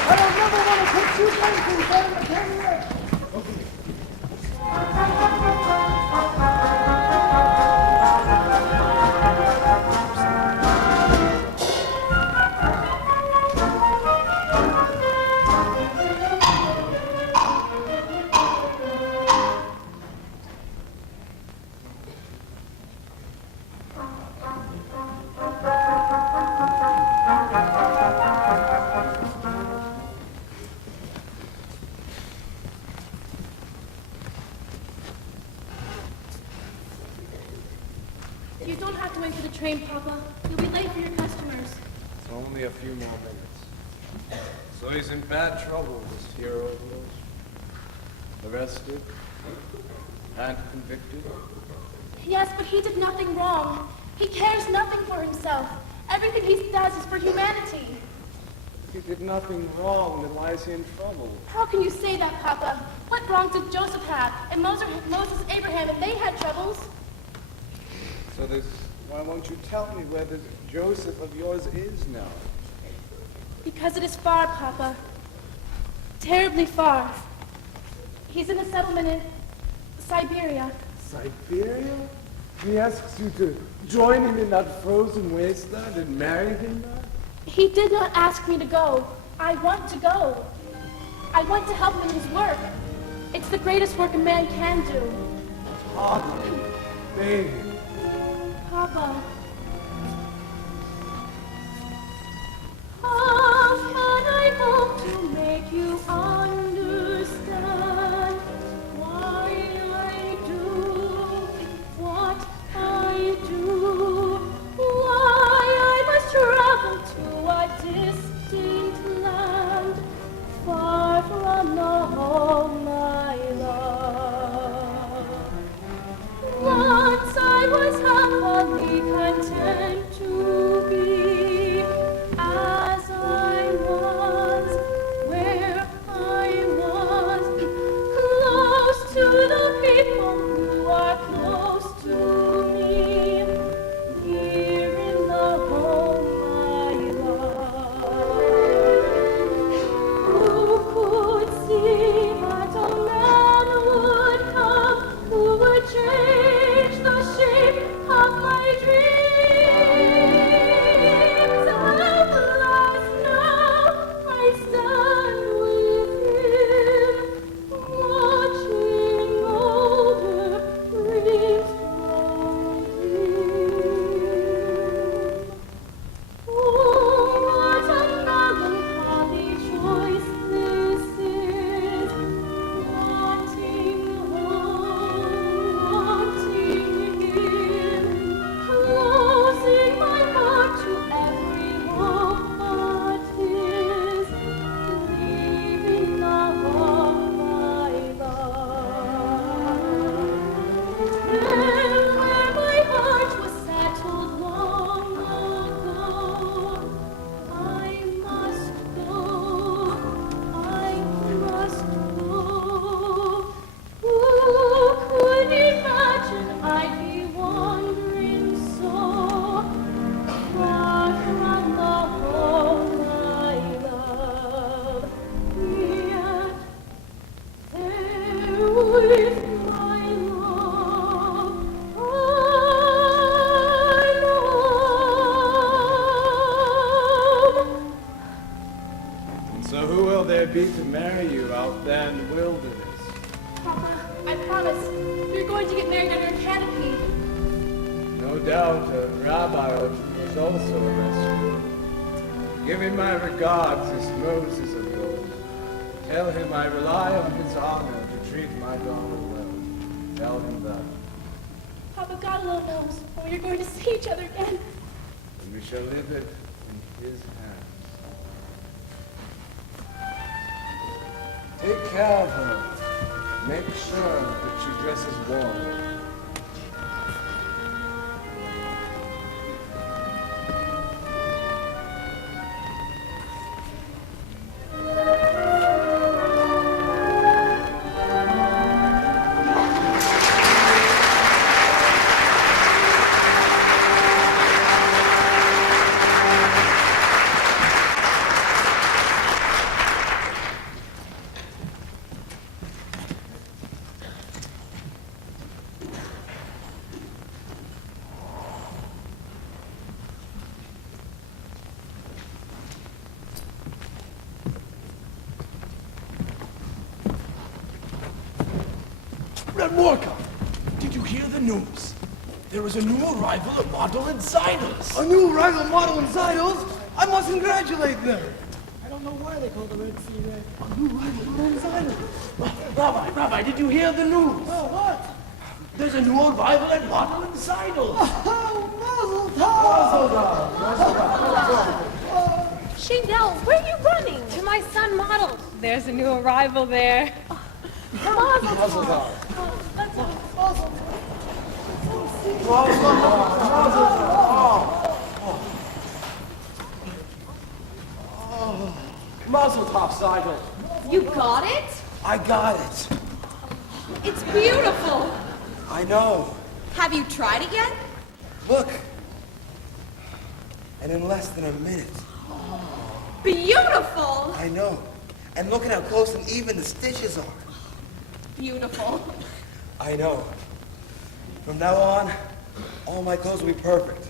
I don't never want to put two things in front of the camera. You don't have to wait for the train, Papa. You'll be late for your customers. It's only a few more minutes. So he's in bad trouble, this hero of yours. Arrested and convicted. Yes, but he did nothing wrong. He cares nothing for himself. Everything he does is for humanity. If he did nothing wrong, then why is he in trouble? How can you say that, Papa? What wrong did Joseph have? And Moses, Abraham, and they had troubles. So why won't you tell me where this Joseph of yours is now? Because it is far, Papa. Terribly far. He's in a settlement in Siberia. Siberia? He asks you to join him in that frozen wasteland and marry him there? He did not ask me to go. I want to go. I want to help him in his work. It's the greatest work a man can do. Hawkins, baby. Papa. How can I hope to make you understand why I do what I do? Why I must travel to a distant land, far from the home I love. Once I was happily content to be as I was, where I was, close to the people who are close to me, here in the home I love. Who could see that a man would come who would change the shape of my dreams? At last now I stand with him, watching older dreams grow dim. Oh, what a melancholy choice this is, wanting home, wanting him, closing my heart to every hope but his, leaving the home I love. There where my heart was settled long ago, I must go, I must go. Who could imagine I'd be wandering so far from the home I love? Yet there with my love I love. And so who will there be to marry you out there in the wilderness? Papa, I promise. You're going to get married under a canopy. No doubt a rabbi is also arrested. Give him my regards, this Moses of yours. Tell him I rely on his honor to treat my daughter well. Tell him that. Papa, God alone knows when we're going to see each other again. And we shall live it in his hands. Take care of her. Make sure that she dresses warm. got more coming. Did you hear the news? There is a new arrival at Model and Zidles. A new arrival at Model and Zidles? I must congratulate them. I don't know why they call the Red Sea red. A new arrival at Model and Zidles. Rabbi, did you hear the news? Oh, what? There's a new arrival at Model and Zidles. Oh, Mazel tov! Chanel, where are you running? To my son Model. There's a new arrival there. Mazel tov! Mazel tov, Seiden. You got it? I got it. It's beautiful. I know. Have you tried it yet? Look. And in less than a minute. Beautiful. I know. And look at how close and even the stitches are. Beautiful. I know. From now on, all my clothes will be perfect.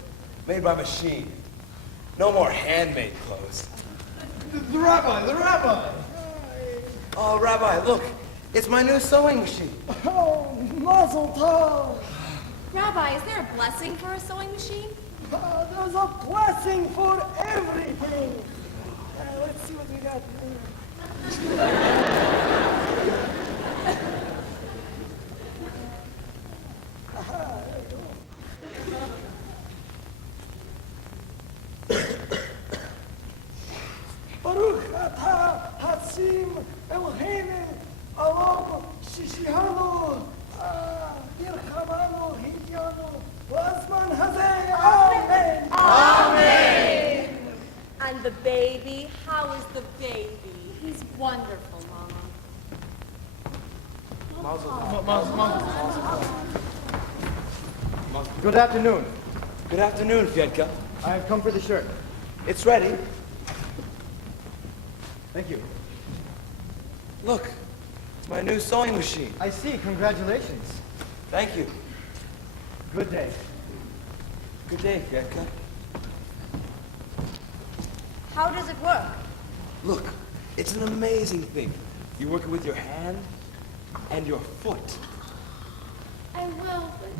Made by machine. No more handmade clothes. The rabbi! Oh, Rabbi, look. It's my new sewing machine. Oh, Mazel tov! Rabbi, is there a blessing for a sewing machine? There's a blessing for everything. Let's see what we got Baruch atah Hasim Eloheinu Alom Shishihanu Yirchamanu Hidyanu V'azman Hazeh Amen. Amen. And the baby, how is the baby? He's wonderful, Mama. Good afternoon. Good afternoon, Fiedka. I have come for the shirt. It's ready. Thank you. Look, it's my new sewing machine. I see. Congratulations. Thank you. Good day. Good day, Fiedka. How does it work? Look, it's an amazing thing. You work it with your hand and your foot. I will, but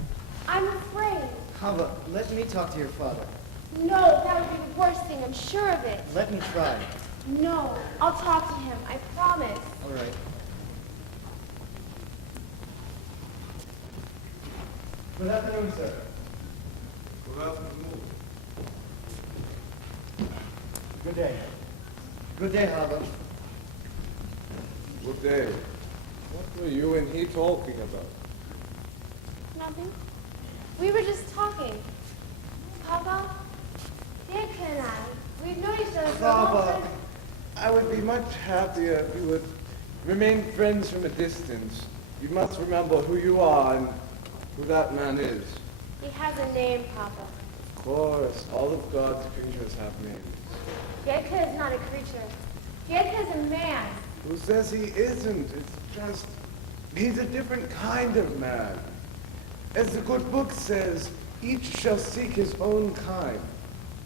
I'm afraid. Hava, let me talk to your father. No, that would be the worst thing. I'm sure of it. Let me try. No, I'll talk to him. I promise. All right. Good afternoon, sir. Good afternoon. Good day. Good day, Hava. Good day. What were you and he talking about? Nothing. We were just talking. Papa, Dick and I, we've known each other for a long Papa, time. I would be much happier if you would remain friends from a distance. You must remember who you are and who that man is. He has a name, Papa. Of course, all of God's creatures have names. Ditka is not a creature. Ditka is a man. Who says he isn't? It's just, he's a different kind of man. As the good book says, each shall seek his own kind,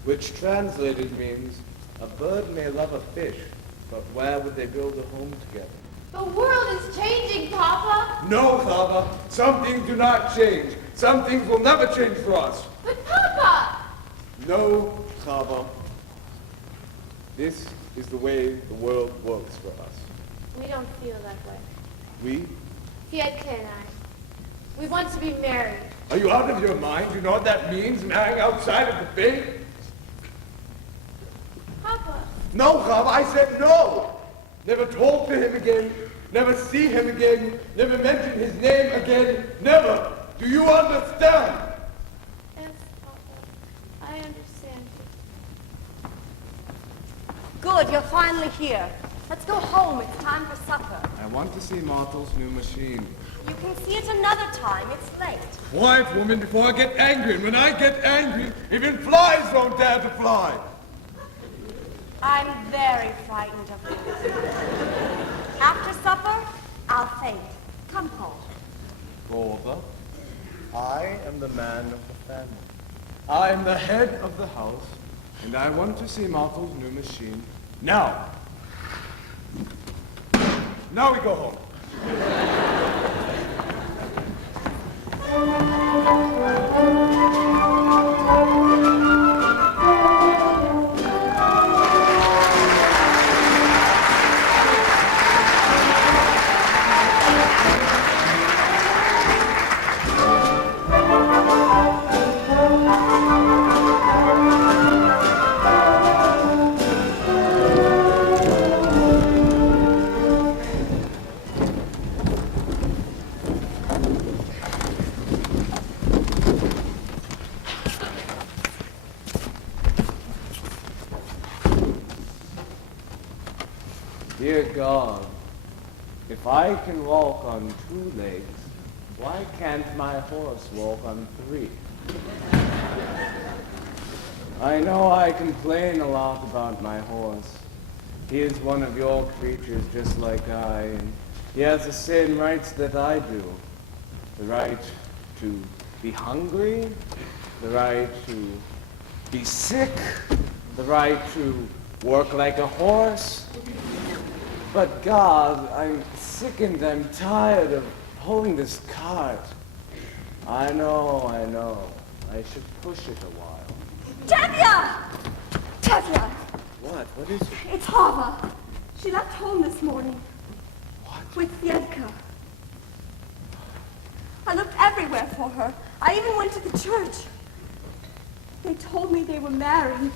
which translated means, a bird may love a fish, but where would they build a home together? The world is changing, Papa. No, Chava. Some things do not change. Some things will never change for us. But Papa! No, Chava. This is the way the world works for us. We don't feel that way. We? Ditka and I. We want to be married. Are you out of your mind? You know what that means, marrying outside of the faith? Papa. No, Chava, I said no. Never talk to him again. Never see him again. Never mention his name again. Never. Do you understand? Yes, Papa. I understand. Good, you're finally here. Let's go home. It's time for supper. I want to see Martel's new machine. You can see it another time. It's late. Quiet, woman, before I get angry. And when I get angry, even flies don't dare to fly. I'm very frightened of you. After supper, I'll faint. Come home. Father, I am the man of the family. I am the head of the house, and I want to see Martel's new machine now. Now we go home. Dear God, if I can walk on 2 legs, why can't my horse walk on 3? I know I complain a lot about my horse. He is one of your creatures just like I, and he has the same rights that I do. The right to be hungry, the right to be sick, the right to work like a horse. But God, I'm sickened, I'm tired of pulling this cart. I know. I should push it a while. Tevye! Tevye! What? What is it? It's Hava. She left home this morning. What? With Yevka. I looked everywhere for her. I even went to the church. They told me they were married.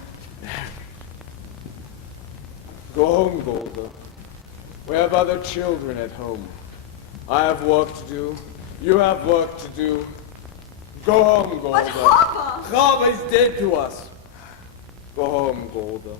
Go home, Golda. We have other children at home. I have work to do. You have work to do. Go home, Golda. But Hava! Hava is dead to us. Go home, Golda.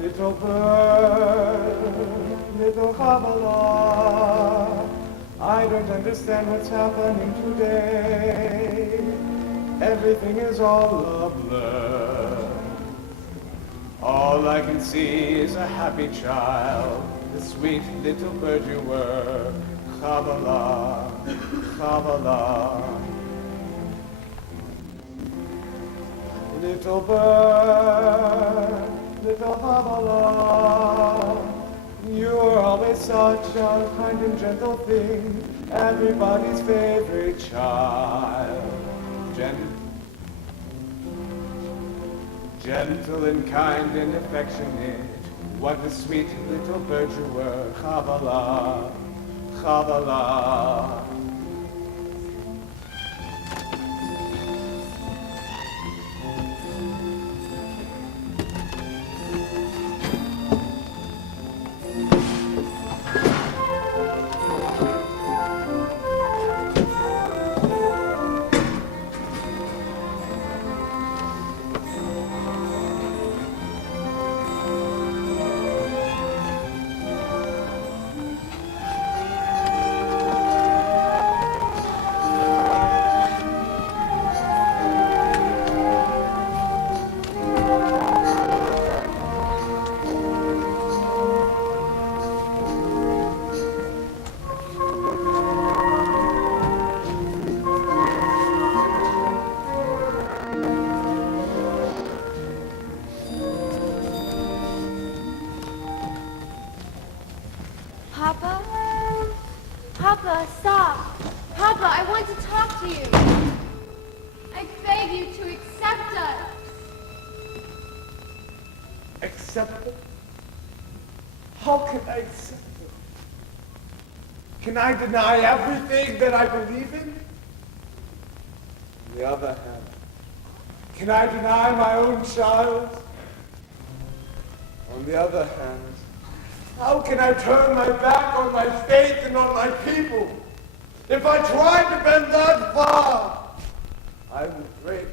Little bird, little Havala, I don't understand what's happening today. Everything is all a blur. All I can see is a happy child, the sweet little bird you were. Havala, Havala. Little bird, little Havala, you were always such a kind and gentle thing, everybody's favorite child. Gentle and kind and affectionate, what a sweet little bird you were. Havala, Havala. Papa, stop. Papa, I want to talk to you. I beg you to accept us. Accept it? How can I accept it? Can I deny everything that I believe in? On the other hand, can I deny my own child? On the other hand, how can I turn my back on my faith and on my people? If I tried to bend that far, I would break.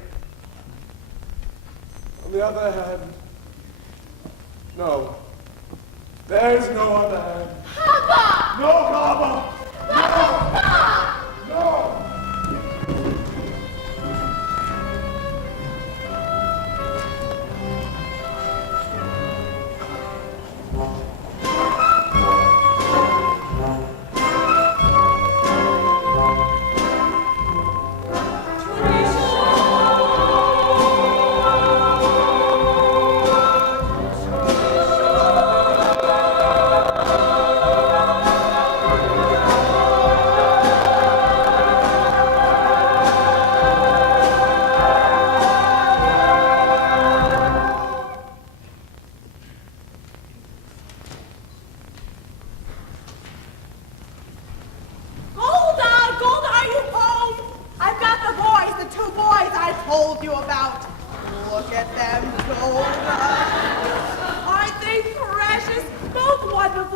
On the other hand, no. There's no other hand. Papa! No, Mama! Papa, no! No!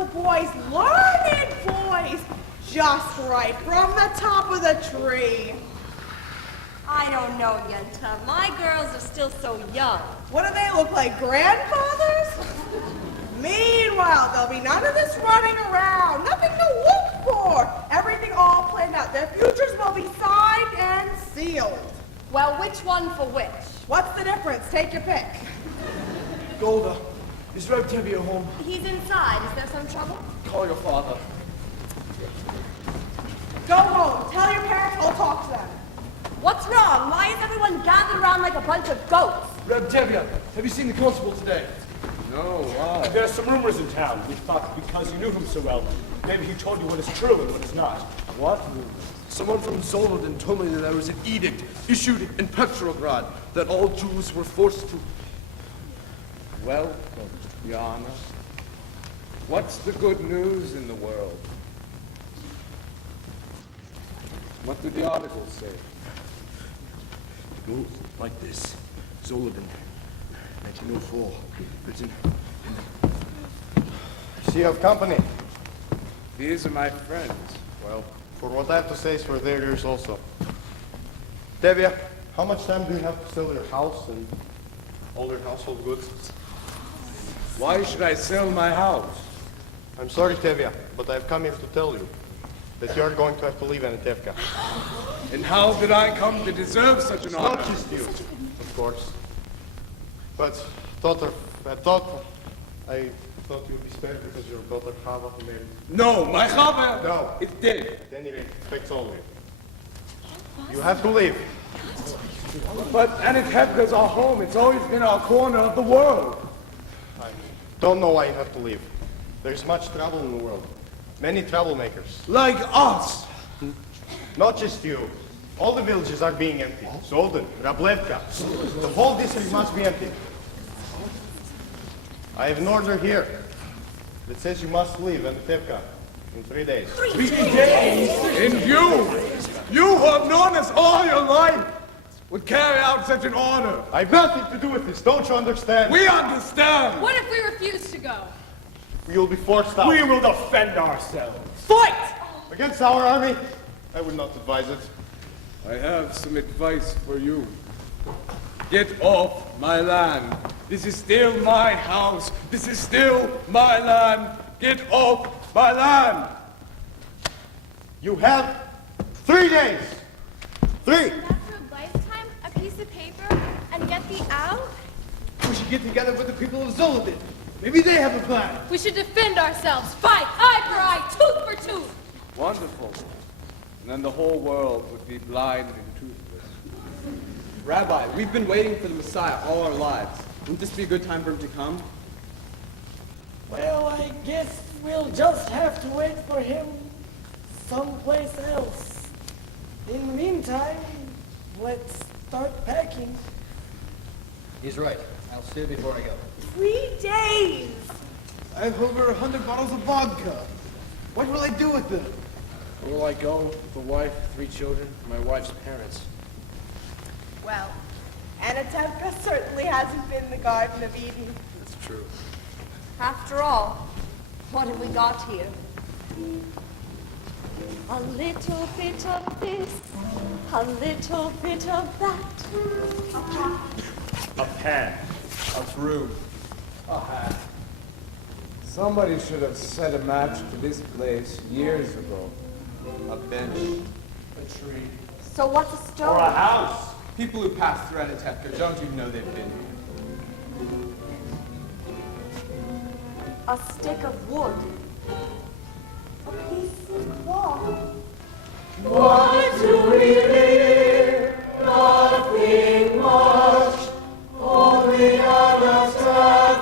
the boys, learned boys, just right from the top of the tree. I don't know, Yenta. My girls are still so young. What do they look like, grandfathers? Meanwhile, there'll be none of this running around, nothing to look for. Everything all planned out. Their futures will be signed and sealed. Well, which one for which? What's the difference? Take your pick. Golda, is Rabtevia home? He's inside. Is there some trouble? Call your father. Go home. Tell your parents I'll talk to them. What's wrong? Why is everyone gathered around like a bunch of goats? Rabtevia, have you seen the constable today? No, why? There are some rumors in town. We thought because you knew him so well, maybe he told you what is true and what is not. What rumors? Someone from Zolodin told me that there was an edict issued in Petrograd that all Jews were forced to... Welcome, Yana. What's the good news in the world? What did the article say? It goes like this. Zolodin, 1904. Written So you have company? These are my friends. Well, for what I have to say is for their ears also. Tevya, how much time do you have to sell your house and all your household goods? Why should I sell my house? I'm sorry, Tevya, but I've come here to tell you that you are going to have to leave Annandale. And how did I come to deserve such an honor? Not just you, of course. But I thought you would be spared because your daughter Chava married. No, my Chava! No. It's dead. At any rate, affects only. You have to leave. But Annandale's our home. It's always been our corner of the world. I don't know why you have to leave. There's much trouble in the world. Many troublemakers. Like us! Not just you. All the villages are being emptied. Zolden, Rablevka. The whole district must be emptied. I have an order here that says you must leave Annandale in 3 days. 3 days? And you who have known us all your life, would carry out such an order. I have nothing to do with this. Don't you understand? We understand. What if we refuse to go? You'll be forced out. We will defend ourselves. Fight! Against our army? I would not advise it. I have some advice for you. Get off my land. This is still my house. This is still my land. Get off my land. You have 3 days. 3. After a lifetime, a piece of paper, and get thee out? We should get together with the people of Zolodin. Maybe they have a plan. We should defend ourselves. Fight, eye for eye, tooth for tooth. Wonderful. And then the whole world would be blind and toothless. Rabbi, we've been waiting for the Messiah all our lives. Wouldn't this be a good time for him to come? Well, I guess we'll just have to wait for him someplace else. In the meantime, let's start packing. He's right. I'll see you before I go. 3 days! I have over 100 bottles of vodka. What will I do with them? Where will I go with a wife, 3 children, and my wife's parents? Well, Annandale certainly hasn't been the Garden of Eden. That's true. After all, what have we got here? A little bit of this, a little bit of that. A pen. A broom. A hat. Somebody should have set a match to this place years ago. A bench. A tree. So what's a stone? Or a house. People who pass through Annandale don't even know they've been here. A stick of wood. A piece of cloth. What do we hear? Nothing much. Only Annandale.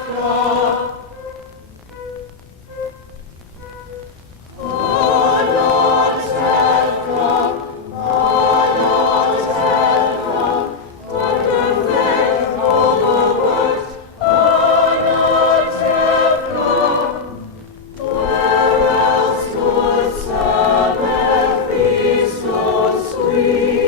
Where else could Seubert be so sweet?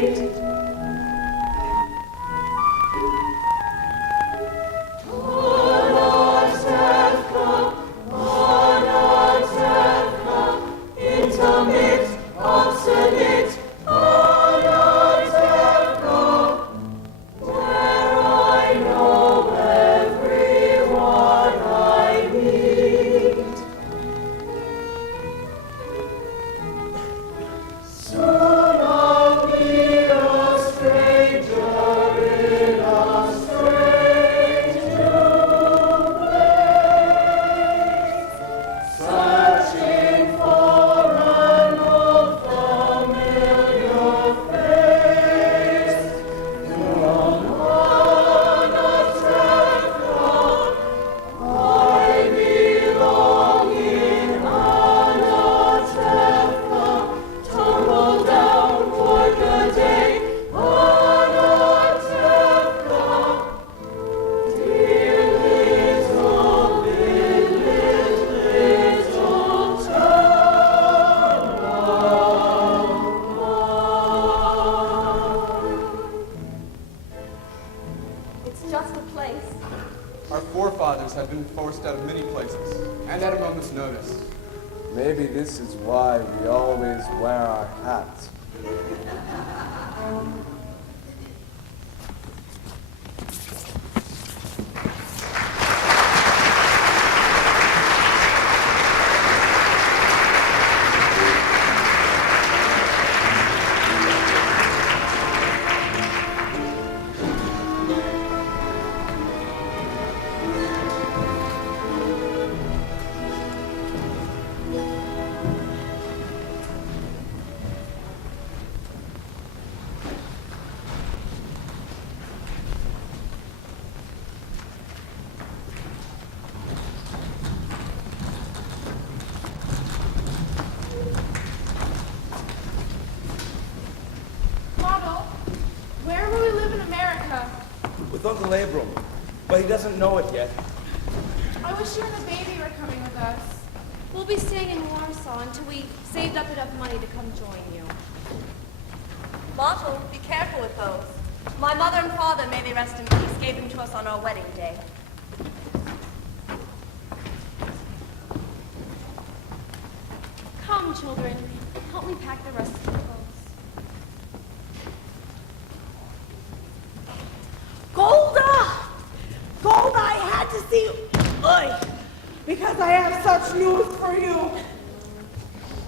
been forced out of many places, and at a moment's notice. Maybe this is why we always wear our hats. With Uncle Abram, but he doesn't know it yet. I wish you and the baby were coming with us. We'll be staying in Warsaw until we saved up enough money to come join you. Mottle, be careful with those. My mother and father, may they rest in peace, gave them to us on our wedding day. Come, children. Help me pack the rest of the clothes. Golda! Golda, I had to see you. Oi! Because I have such news for you.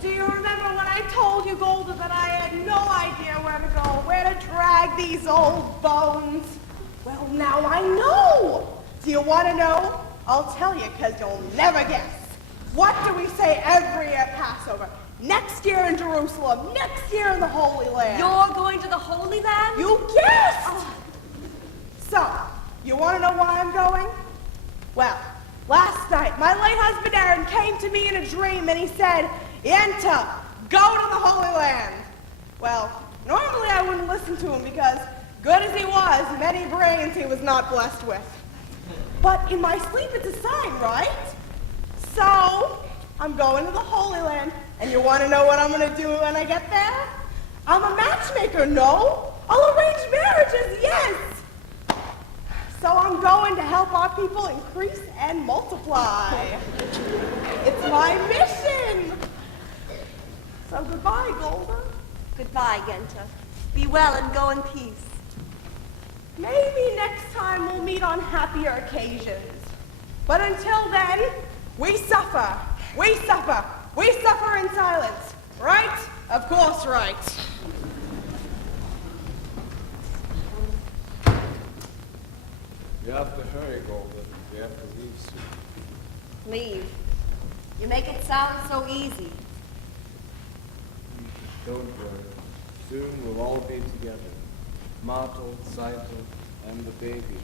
Do you remember when I told you, Golda, that I had no idea where to go, where to drag these old bones? Well, now I know. Do you want to know? I'll tell you, because you'll never guess. What do we say every year at Passover? Next year in Jerusalem, next year in the Holy Land. You're going to the Holy Land? You guessed! Oh. So, you want to know why I'm going? Well, last night, my late husband Aaron came to me in a dream and he said, Yenta, go to the Holy Land. Well, normally I wouldn't listen to him because, good as he was, many brains he was not blessed with. But in my sleep it's a sign, right? So, I'm going to the Holy Land, and you want to know what I'm going to do when I get there? I'm a matchmaker, no? I'll arrange marriages, yes! So I'm going to help our people increase and multiply. It's my mission. So goodbye, Golda. Goodbye, Yenta. Be well and go in peace. Maybe next time we'll meet on happier occasions. But until then, we suffer. We suffer. We suffer in silence. Right? Of course, right. You have to hurry, Golda. We have to leave soon. Leave. You make it sound so easy. Don't worry. Soon we'll all be together. Mottle, Seiden, and the baby.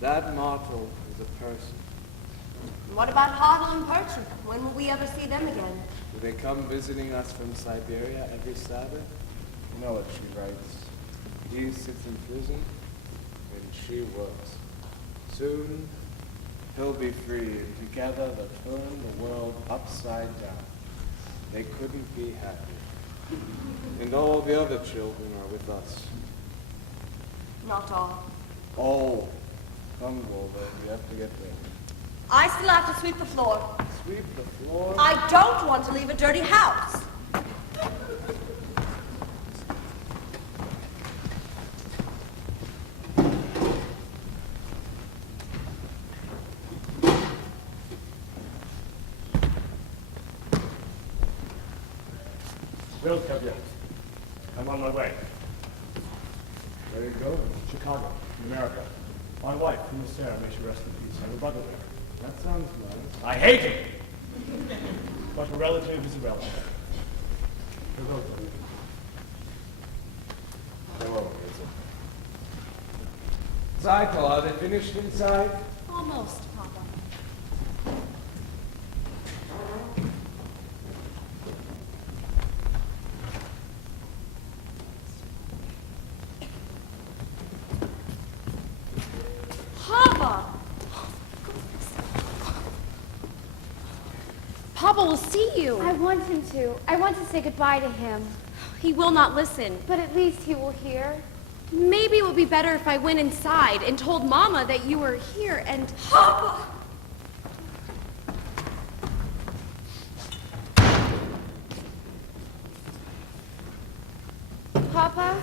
That Mottle is a person. What about Hartle and Burton? When will we ever see them again? Do they come visiting us from Siberia every Sabbath? You know what she writes. He sits in prison, and she works. Soon, he'll be free, and together they'll turn the world upside down. They couldn't be happier. And all the other children are with us. Not all. All. Come, Golda, we have to get there. I still have to sweep the floor. Sweep the floor? I don't want to leave a dirty house. Don't come yet. I'm on my way. Where are you going? Chicago, in America. My wife, Miss Sarah, may she rest in peace. I have a brother there. That sounds nice. I hate him! But a relative is a relative. Hello, Tony. Hello, Cycle, are they finished inside? Almost, Papa. Papa will see you. I want him to. I want to say goodbye to him. He will not listen. But at least he will hear. Maybe it would be better if I went inside and told Mama that you were here and... Papa! Papa.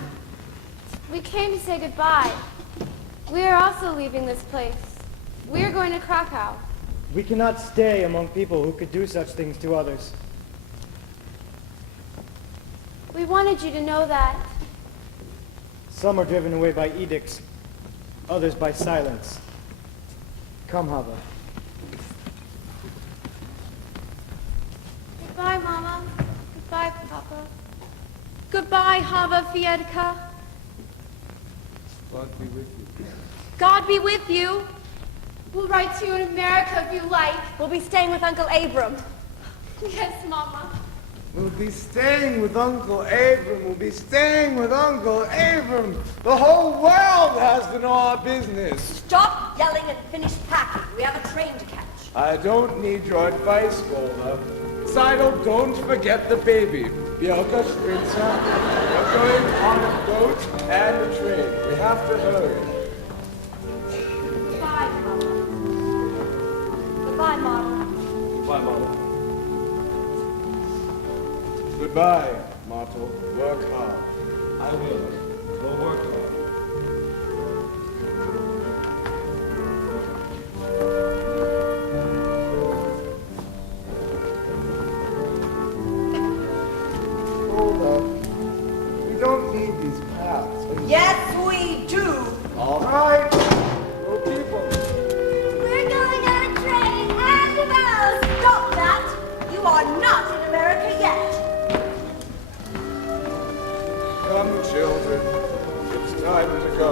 We came to say goodbye. We are also leaving this place. We are going to Krakow. We cannot stay among people who could do such things to others. We wanted you to know that. Some are driven away by edicts, others by silence. Come, Hava. Goodbye, Mama. Goodbye, Papa. Goodbye, Hava Fiedka. God be with you. God be with you. We'll write to you in America if you like. We'll be staying with Uncle Abram. Yes, Mama. We'll be staying with Uncle Abram. We'll be staying with Uncle Abram. The whole world has to know our business. Stop yelling and finish packing. We have a train to catch. I don't need your advice, Golda. Seidel, don't forget the baby. Bielka, Spritza, we're going on a boat and a train. We have to hurry. Goodbye, Mama. Goodbye, Mama. Goodbye, Mama. Goodbye, Martel. Work hard. I will. We'll work hard. Hold up. We don't need these paths. Yes, we do. All right. Little people. We're going on a train and a bus. Stop that. You are not in America yet. Come, children. It's time to go.